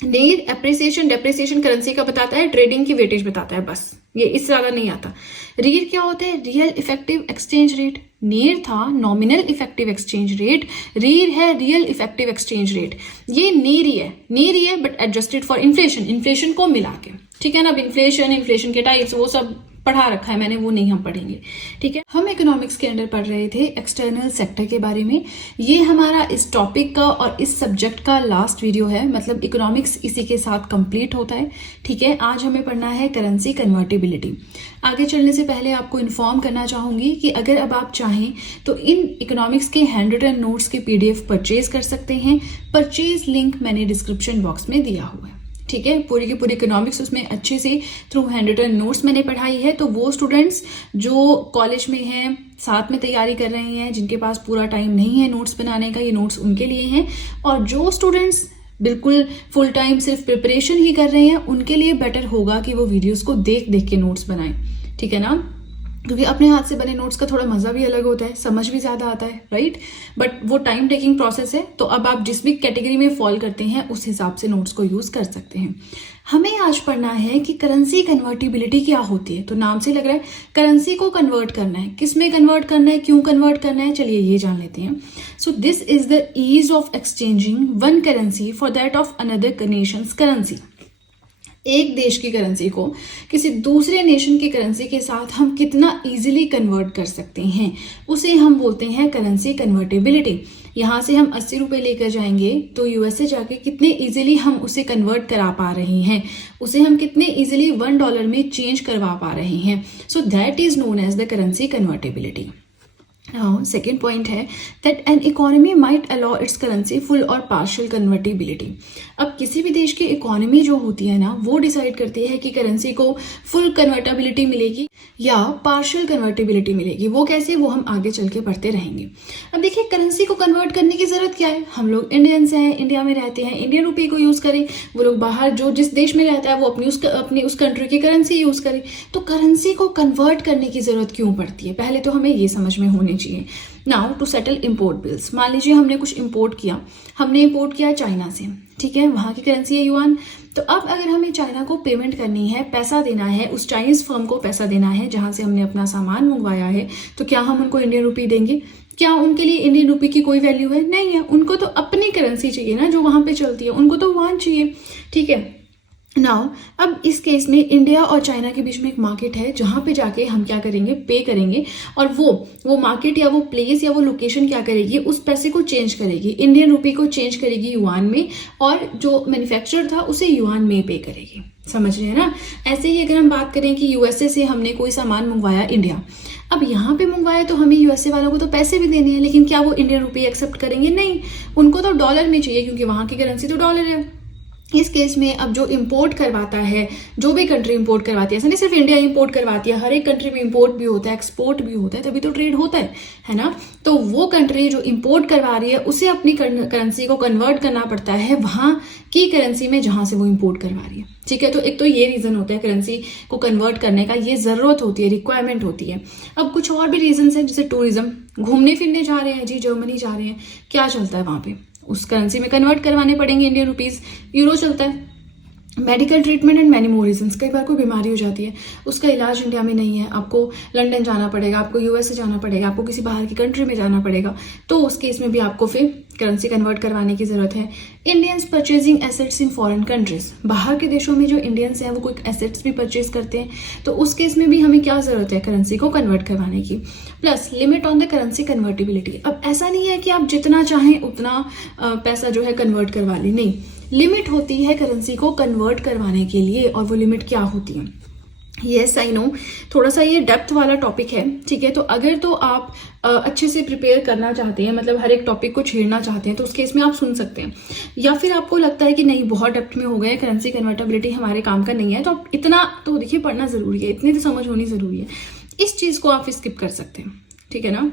नीर एप्रिसिएशन डेप्रिसिएशन करेंसी का बताता है, ट्रेडिंग की वेटेज बताता है, बस ये इससे ज्यादा नहीं आता। रीर क्या होता है? Real effective exchange rate. नीर था नॉमिनल इफेक्टिव एक्सचेंज रेट, रीर है रियल इफेक्टिव एक्सचेंज रेट। ये नीर ही है but adjusted for inflation, inflation को मिला के, ठीक है ना। अब इन्फ्लेशन के टाइप्स वो सब पढ़ा रखा है मैंने, वो नहीं हम पढ़ेंगे, ठीक है। हम इकोनॉमिक्स के अंदर पढ़ रहे थे एक्सटर्नल सेक्टर के बारे में। ये हमारा इस टॉपिक का और इस सब्जेक्ट का लास्ट वीडियो है, मतलब इकोनॉमिक्स इसी के साथ कंप्लीट होता है, ठीक है। आज हमें पढ़ना है करेंसी कन्वर्टिबिलिटी। आगे चलने से पहले आपको इन्फॉर्म करना चाहूंगी कि अगर अब आप चाहें तो इन इकोनॉमिक्स के हैंड रिटन नोट्स के PDF परचेज कर सकते हैं। परचेज लिंक मैंने डिस्क्रिप्शन बॉक्स में दिया हुआ है, ठीक है। पूरी की पूरी इकोनॉमिक्स उसमें अच्छे से थ्रू हैंड रिटन नोट्स मैंने पढ़ाई है। तो वो स्टूडेंट्स जो कॉलेज में हैं, साथ में तैयारी कर रहे हैं, जिनके पास पूरा टाइम नहीं है नोट्स बनाने का, ये नोट्स उनके लिए हैं। और जो स्टूडेंट्स बिल्कुल फुल टाइम सिर्फ प्रिपरेशन ही कर रहे हैं, उनके लिए बेटर होगा कि वो वीडियोस को देख देख के नोट्स बनाएं, ठीक है ना। क्योंकि अपने हाथ से बने नोट्स का थोड़ा मजा भी अलग होता है, समझ भी ज्यादा आता है, राइट। बट वो टाइम टेकिंग प्रोसेस है, तो अब आप जिस भी कैटेगरी में फॉल करते हैं उस हिसाब से नोट्स को यूज कर सकते हैं। हमें आज पढ़ना है कि करेंसी कन्वर्टिबिलिटी क्या होती है। तो नाम से लग रहा है करेंसी को कन्वर्ट करना है, किस में कन्वर्ट करना है, क्यों कन्वर्ट करना है, चलिए ये जान लेते हैं। So this is the ease of exchanging one currency for that of another nation's currency. एक देश की करेंसी को किसी दूसरे नेशन की करेंसी के साथ हम कितना इजीली कन्वर्ट कर सकते हैं, उसे हम बोलते हैं करेंसी कन्वर्टेबिलिटी। यहाँ से हम 80 रुपए लेकर जाएंगे तो USA जाके कितने इजीली हम उसे कन्वर्ट करा पा रहे हैं, उसे हम कितने इजीली $1 में चेंज करवा पा रहे हैं। So that is known as the currency convertibility. Second point है that an economy might allow its currency full और पार्शियल कन्वर्टिबिलिटी। अब किसी भी देश की इकोनॉमी जो होती है ना, वो डिसाइड करती है कि करेंसी को फुल कन्वर्टेबिलिटी मिलेगी या पार्शियल कन्वर्टिबिलिटी मिलेगी। वो कैसे, वो हम आगे चल के पढ़ते रहेंगे। अब देखिए करेंसी को कन्वर्ट करने की जरूरत क्या है, हम लोग इंडियंस हैं, इंडिया में रहते हैं, इंडियन रुपये को यूज करें। वो लोग बाहर जो जिस देश में रहता है वो अपनी उस कंट्री की करेंसी यूज करें। तो करेंसी को कन्वर्ट करने की जरूरत क्यों पड़ती है, पहले तो हमें ये समझ में होनी चाहिए। Now to settle import bills. मान लीजिए हमने कुछ इम्पोर्ट किया, हमने इम्पोर्ट किया चाइना से, ठीक है, वहां की करेंसी है युआन। तो अब अगर हमें चाइना को पेमेंट करनी है, पैसा देना है, उस चाइनीज फर्म को पैसा देना है जहां से हमने अपना सामान मंगवाया है, तो क्या हम उनको इंडियन रुपी देंगे? क्या उनके लिए इंडियन रुपी की कोई वैल्यू है? नहीं है। उनको तो अपनी करेंसी चाहिए ना जो वहां पे चलती है, उनको तो युआन चाहिए, ठीक है। नाउ अब इस केस में इंडिया और चाइना के बीच में एक मार्केट है जहां पे जाके हम क्या करेंगे, पे करेंगे, और वो मार्केट या वो प्लेस या वो लोकेशन क्या करेगी, उस पैसे को चेंज करेगी, इंडियन रुपी को चेंज करेगी युआन में, और जो मैन्युफैक्चरर था उसे युआन में पे करेगी। समझ रहे हैं ना। ऐसे ही अगर हम बात करें कि USA से हमने कोई सामान मंगवाया इंडिया, अब यहाँ पे मंगवाया तो हमें USA वालों को तो पैसे भी देने हैं, लेकिन क्या वो इंडियन रुपी एक्सेप्ट करेंगे? नहीं, उनको तो डॉलर में चाहिए क्योंकि वहां की करेंसी तो डॉलर है। इस केस में अब जो इंपोर्ट करवाता है, जो भी कंट्री इंपोर्ट करवाती है, ऐसा नहीं सिर्फ इंडिया इंपोर्ट करवाती है, हर एक कंट्री में इंपोर्ट भी होता है, एक्सपोर्ट भी होता है, तभी तो ट्रेड होता है ना। तो वो कंट्री जो इंपोर्ट करवा रही है उसे अपनी करेंसी को कन्वर्ट करना पड़ता है वहां की करेंसी में जहां से वो इंपोर्ट करवा रही है। ठीक है, तो एक तो ये रीजन होता है करेंसी को कन्वर्ट करने का, ये जरूरत होती है, रिक्वायरमेंट होती है। अब कुछ और भी रीजन है, जैसे टूरिज्म, घूमने फिरने जा रहे हैं जी, जर्मनी जा रहे हैं, क्या चलता है वहां पे, उस करेंसी में कन्वर्ट करवाने पड़ेंगे इंडियन रुपीस, यूरो चलता है। Medical treatment and many more reasons, कई बार कोई बीमारी हो जाती है, उसका इलाज इंडिया में नहीं है, आपको लंदन जाना पड़ेगा, आपको यूएसए जाना पड़ेगा, आपको किसी बाहर की कंट्री में जाना पड़ेगा, तो उस केस में भी आपको फिर करेंसी कन्वर्ट करवाने की जरूरत है। Indians purchasing assets in foreign countries, बाहर के देशों में जो इंडियंस हैं वो कोई एसेट्स भी परचेज करते हैं, तो उस केस में भी हमें क्या जरूरत है, करेंसी को कन्वर्ट करवाने की। Plus limit on the currency convertibility, अब ऐसा नहीं है कि आप जितना चाहें उतना पैसा जो है कन्वर्ट करवा लें, नहीं, लिमिट होती है करेंसी को कन्वर्ट करवाने के लिए, और वो लिमिट क्या होती है। यस आई नो, थोड़ा सा ये डेप्थ वाला टॉपिक है, ठीक है, तो अगर तो आप अच्छे से प्रिपेयर करना चाहते हैं, मतलब हर एक टॉपिक को छेड़ना चाहते हैं, तो उस केस में आप सुन सकते हैं। या फिर आपको लगता है कि नहीं बहुत डेप्थ में हो गए, करेंसी कन्वर्टेबिलिटी हमारे काम का नहीं है, तो आप इतना तो देखिए पढ़ना जरूरी है, इतनी तो समझ होनी जरूरी है, इस चीज को आप स्किप कर सकते हैं, ठीक है ना।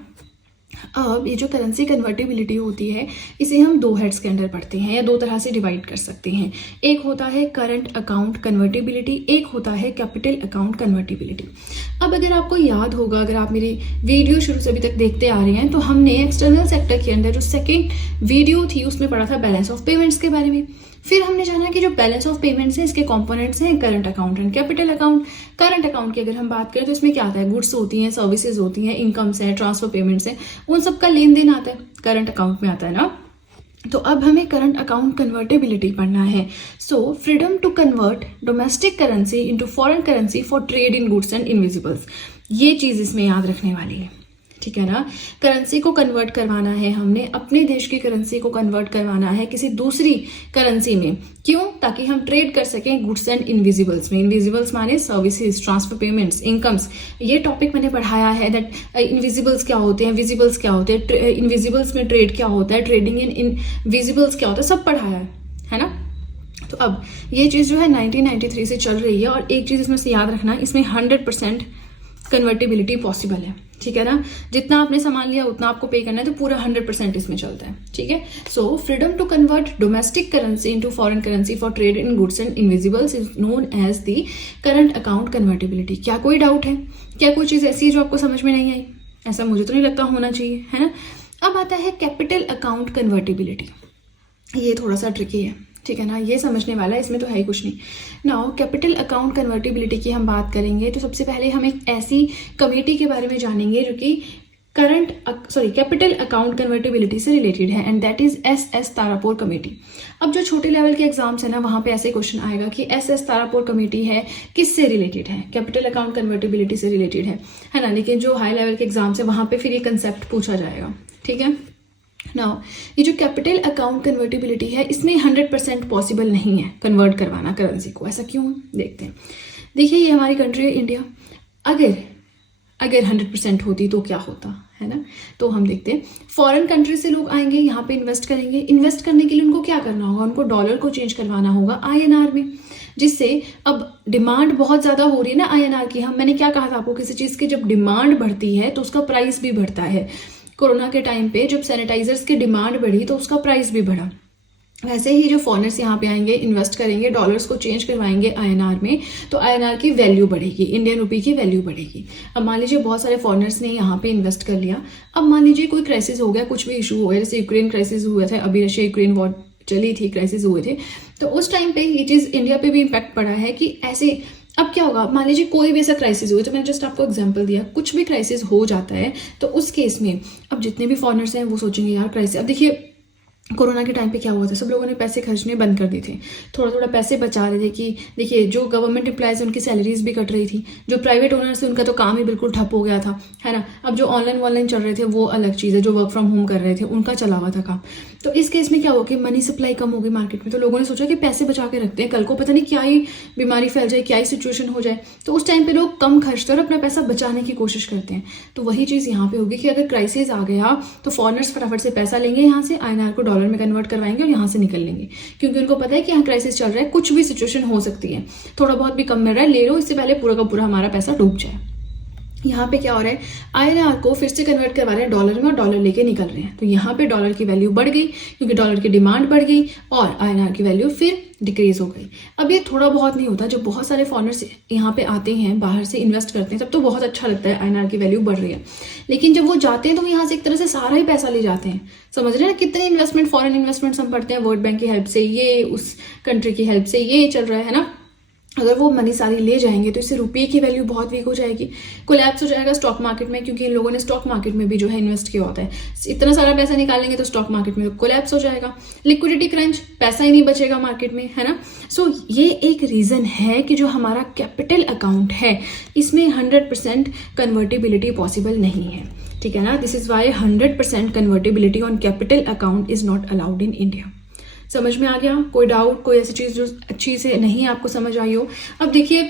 अब ये जो करेंसी कन्वर्टेबिलिटी होती है इसे हम दो हेड्स के अंडर पढ़ते हैं, या दो तरह से डिवाइड कर सकते हैं। एक होता है करंट अकाउंट कन्वर्टेबिलिटी, एक होता है कैपिटल अकाउंट कन्वर्टेबिलिटी। अब अगर आपको याद होगा, अगर आप मेरी वीडियो शुरू से अभी तक देखते आ रहे हैं, तो हमने एक्सटर्नल सेक्टर के अंदर जो सेकेंड वीडियो थी उसमें पढ़ा था बैलेंस ऑफ पेमेंट्स के बारे में। फिर हमने जाना कि जो बैलेंस ऑफ पेमेंट्स है इसके कंपोनेंट्स हैं current account and capital account. Current account की अगर हम बात करें तो इसमें क्या आता है, गुड्स होती हैं, सर्विसेज होती हैं, इनकम्स है, ट्रांसफर पेमेंट्स है, उन सबका लेन देन आता है, करंट अकाउंट में आता है ना। तो अब हमें करंट अकाउंट कन्वर्टेबिलिटी पढ़ना है। So freedom to convert domestic currency into foreign currency for trade in goods and invisibles, ये चीज इसमें याद रखने वाली है, ठीक है ना। करेंसी को कन्वर्ट करवाना है हमने, अपने देश की करेंसी को कन्वर्ट करवाना है किसी दूसरी करेंसी में, क्यों, ताकि हम ट्रेड कर सकें गुड्स एंड इनविजिबल्स में। इनविजिबल्स माने सर्विसेज, ट्रांसफर पेमेंट्स, इनकम्स, ये टॉपिक मैंने पढ़ाया है, दैट इनविजिबल्स क्या होते हैं, विजिबल्स क्या होते हैं, इनविजिबल्स में ट्रेड क्या होता है, ट्रेडिंग इन इनविजिबल्स क्या होता है, सब पढ़ाया है ना। तो अब ये चीज जो है 1993 से चल रही है, और एक चीज इसमें से याद रखना, इसमें 100% कन्वर्टेबिलिटी पॉसिबल है, ठीक है ना। जितना आपने सामान लिया उतना आपको पे करना है, तो पूरा 100% इसमें चलता है, ठीक है। So freedom to convert domestic currency into foreign currency for trade in goods and invisibles is known as the current account convertibility. क्या कोई डाउट है, क्या कोई चीज ऐसी है जो आपको समझ में नहीं आई? ऐसा मुझे तो नहीं लगता होना चाहिए, है ना। अब आता है कैपिटल अकाउंट कन्वर्टेबिलिटी, ये थोड़ा सा ट्रिकी है, ठीक है ना, ये समझने वाला है, इसमें तो है ही कुछ नहीं। नाउ कैपिटल अकाउंट कन्वर्टेबिलिटी की हम बात करेंगे तो सबसे पहले हम एक ऐसी कमेटी के बारे में जानेंगे जो कि कैपिटल अकाउंट कन्वर्टेबिलिटी से रिलेटेड है, and that is SS Tarapur committee. अब जो छोटे लेवल के एग्जाम्स है ना, वहां पे ऐसे क्वेश्चन आएगा कि SS तारापुर कमेटी है किससे रिलेटेड है, कैपिटल अकाउंट कन्वर्टेबिलिटी से रिलेटेड है ना। लेकिन जो हाई लेवल के एग्जाम्स है वहां पे फिर ये कंसेप्ट पूछा जाएगा, ठीक है। नाउ ये जो कैपिटल अकाउंट कन्वर्टेबिलिटी है इसमें 100% पॉसिबल नहीं है कन्वर्ट करवाना करेंसी को। ऐसा क्यों, देखते हैं। देखिए ये हमारी कंट्री है इंडिया, अगर 100% होती तो क्या होता, है ना। तो हम देखते हैं, फॉरेन कंट्री से लोग आएंगे, यहाँ पे इन्वेस्ट करेंगे। इन्वेस्ट करने के लिए उनको क्या करना होगा, उनको डॉलर को चेंज करवाना होगा INR में, जिससे अब डिमांड बहुत ज़्यादा हो रही है ना INR की। मैंने क्या कहा था आपको, किसी चीज़ की जब डिमांड बढ़ती है तो उसका प्राइस भी बढ़ता है। कोरोना के टाइम पे जब सैनिटाइजर्स की डिमांड बढ़ी तो उसका प्राइस भी बढ़ा। वैसे ही जो फॉरेनर्स यहाँ पे आएंगे, इन्वेस्ट करेंगे, डॉलर्स को चेंज करवाएंगे INR में, तो INR की वैल्यू बढ़ेगी, इंडियन रुपी की वैल्यू बढ़ेगी। अब मान लीजिए बहुत सारे फॉरेनर्स ने यहाँ पे इन्वेस्ट कर लिया, अब मान लीजिए कोई क्राइसिस हो गया, कुछ भी इशू हो गया, जैसे यूक्रेन क्राइसिस हुआ था, अभी रशिया यूक्रेन वॉर चली थी, क्राइसिस हुए थे, तो उस टाइम पे ये चीज़ इंडिया पे भी इम्पैक्ट पड़ा है कि ऐसे अब क्या होगा। मान लीजिए कोई भी ऐसा क्राइसिस हुआ, तो मैंने जस्ट आपको एग्जांपल दिया, कुछ भी क्राइसिस हो जाता है तो उस केस में अब जितने भी फॉरेनर्स हैं वो सोचेंगे यार क्राइसिस। अब देखिए कोरोना के टाइम पे क्या हुआ था, सब लोगों ने पैसे खर्चने बंद कर दिए थे, थोड़ा थोड़ा पैसे बचा रहे थे कि देखिए जो गवर्नमेंट एम्प्लॉयज उनकी सैलरीज भी कट रही थी, जो प्राइवेट ओनर्स थे उनका तो काम ही बिल्कुल ठप हो गया था, है ना। अब जो ऑनलाइन चल रहे थे वो अलग चीज़ है, जो वर्क फ्रॉम होम कर रहे थे उनका चला हुआ था काम। तो इस केस में क्या हुआ कि मनी सप्लाई कम हो गई मार्केट में, तो लोगों ने सोचा कि पैसे बचा के रखते हैं, कल को पता नहीं क्या ही बीमारी फैल जाए, क्या ही सिचुएशन हो जाए, तो उस टाइम पे लोग कम खर्चते और अपना पैसा बचाने की कोशिश करते हैं। तो वही चीज़ यहाँ पे होगी कि अगर क्राइसिस आ गया तो फॉरेनर्स फटाफट से पैसा लेंगे यहाँ से, INR को डॉलर में कन्वर्ट करवाएंगे और यहाँ से निकल लेंगे, क्योंकि उनको पता है कि यहाँ क्राइसिस चल रहा है, कुछ भी सिचुएशन हो सकती है, थोड़ा बहुत भी कम मिल रहा है, ले लो, इससे पहले पूरा का पूरा हमारा पैसा डूब जाए। यहाँ पे क्या हो रहा है, INR को फिर से कन्वर्ट करवा रहे हैं डॉलर में और डॉलर लेके निकल रहे हैं। तो यहाँ पे डॉलर की वैल्यू बढ़ गई क्योंकि डॉलर की डिमांड बढ़ गई और INR की वैल्यू फिर डिक्रीज हो गई। अब ये थोड़ा बहुत नहीं होता, जब बहुत सारे फॉरेनर्स यहाँ पे आते हैं, बाहर से इन्वेस्ट करते हैं, तब तो बहुत अच्छा लगता है INR की वैल्यू बढ़ रही है। लेकिन जब वो जाते हैं तो यहाँ से एक तरह से सारा ही पैसा ले जाते हैं। समझ रहे हैं ना, कितने इन्वेस्टमेंट, फॉरेन इन्वेस्टमेंट्स हम पढ़ते हैं, वर्ल्ड बैंक की हेल्प से, ये उस कंट्री की हेल्प से ये चल रहा है ना। अगर वो मनी सारी ले जाएंगे तो इससे रुपये की वैल्यू बहुत वीक हो जाएगी, कोलैप्स हो जाएगा स्टॉक मार्केट में, क्योंकि इन लोगों ने स्टॉक मार्केट में भी जो है इन्वेस्ट किया होता है। इतना सारा पैसा निकालेंगे तो स्टॉक मार्केट में कोलैप्स हो जाएगा, लिक्विडिटी क्रंच, पैसा ही नहीं बचेगा मार्केट में, है ना। सो ये एक रीज़न है कि जो हमारा कैपिटल अकाउंट है इसमें 100% कन्वर्टेबिलिटी पॉसिबल नहीं है, ठीक है ना। This is why 100% convertibility on capital account is not allowed in India. समझ में आ गया? कोई डाउट, कोई ऐसी चीज़ जो अच्छी से नहीं आपको समझ आई हो? अब देखिए,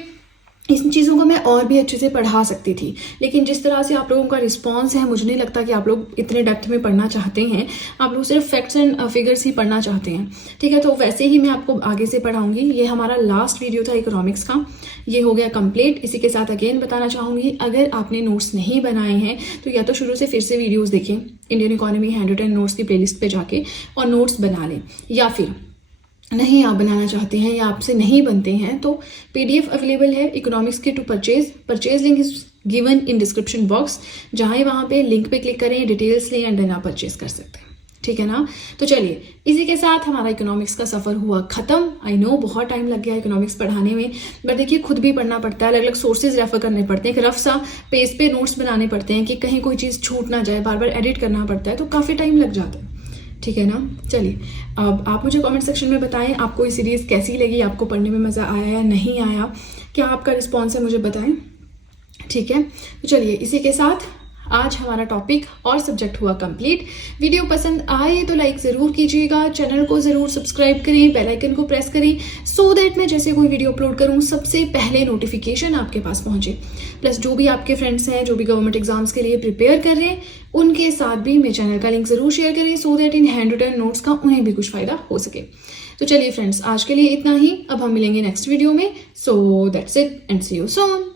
इन चीज़ों को मैं और भी अच्छे से पढ़ा सकती थी, लेकिन जिस तरह से आप लोगों का रिस्पांस है, मुझे नहीं लगता कि आप लोग इतने डेप्थ में पढ़ना चाहते हैं। आप लोग सिर्फ फैक्ट्स एंड फिगर्स ही पढ़ना चाहते हैं, ठीक है। तो वैसे ही मैं आपको आगे से पढ़ाऊंगी। ये हमारा लास्ट वीडियो था इकोनॉमिक्स का, ये हो गया कंप्लीट। इसी के साथ अगेन बताना चाहूँगी, अगर आपने नोट्स नहीं बनाए हैं तो या तो शुरू से फिर से वीडियोज़ देखें, Indian economy hand written notes की प्लेलिस्ट पे जाके और नोट्स बना लें, या फिर नहीं आप बनाना चाहते हैं या आपसे नहीं बनते हैं तो PDF अवेलेबल है इकोनॉमिक्स के to purchase link is given in description box, जहाँ वहाँ पे लिंक पे क्लिक करें, डिटेल्स लें एंड देन आप परचेज कर सकते हैं, ठीक है ना। तो चलिए, इसी के साथ हमारा इकोनॉमिक्स का सफ़र हुआ ख़त्म। आई नो बहुत टाइम लग गया इकोनॉमिक्स पढ़ाने में, बट देखिए खुद भी पढ़ना पड़ता है, अलग अलग सोर्सेज रेफर करने पड़ते हैं, एक रफ सा पेज पे नोट्स बनाने पड़ते हैं कि कहीं कोई चीज़ छूट ना जाए, बार बार एडिट करना पड़ता है, तो काफ़ी टाइम लग जाता है, ठीक है ना। चलिए, अब आप मुझे कमेंट सेक्शन में बताएं आपको ये सीरीज़ कैसी लगी, आपको पढ़ने में मज़ा आया या नहीं आया, क्या आपका रिस्पॉन्स है मुझे बताएं, ठीक है। तो चलिए, इसी के साथ आज हमारा टॉपिक और सब्जेक्ट हुआ कंप्लीट। वीडियो पसंद आए तो लाइक ज़रूर कीजिएगा, चैनल को ज़रूर सब्सक्राइब करें, बेल आइकन को प्रेस करें, सो दैट मैं जैसे कोई वीडियो अपलोड करूं सबसे पहले नोटिफिकेशन आपके पास पहुंचे। प्लस जो भी आपके फ्रेंड्स हैं जो भी गवर्नमेंट एग्जाम्स के लिए प्रिपेयर कर रहे हैं, उनके साथ भी मेरे चैनल का लिंक ज़रूर शेयर करें, सो दैट इन हैंड रिटन नोट्स का उन्हें भी कुछ फ़ायदा हो सके। तो चलिए फ्रेंड्स, आज के लिए इतना ही, अब हम मिलेंगे नेक्स्ट वीडियो में। So that's it and see you soon.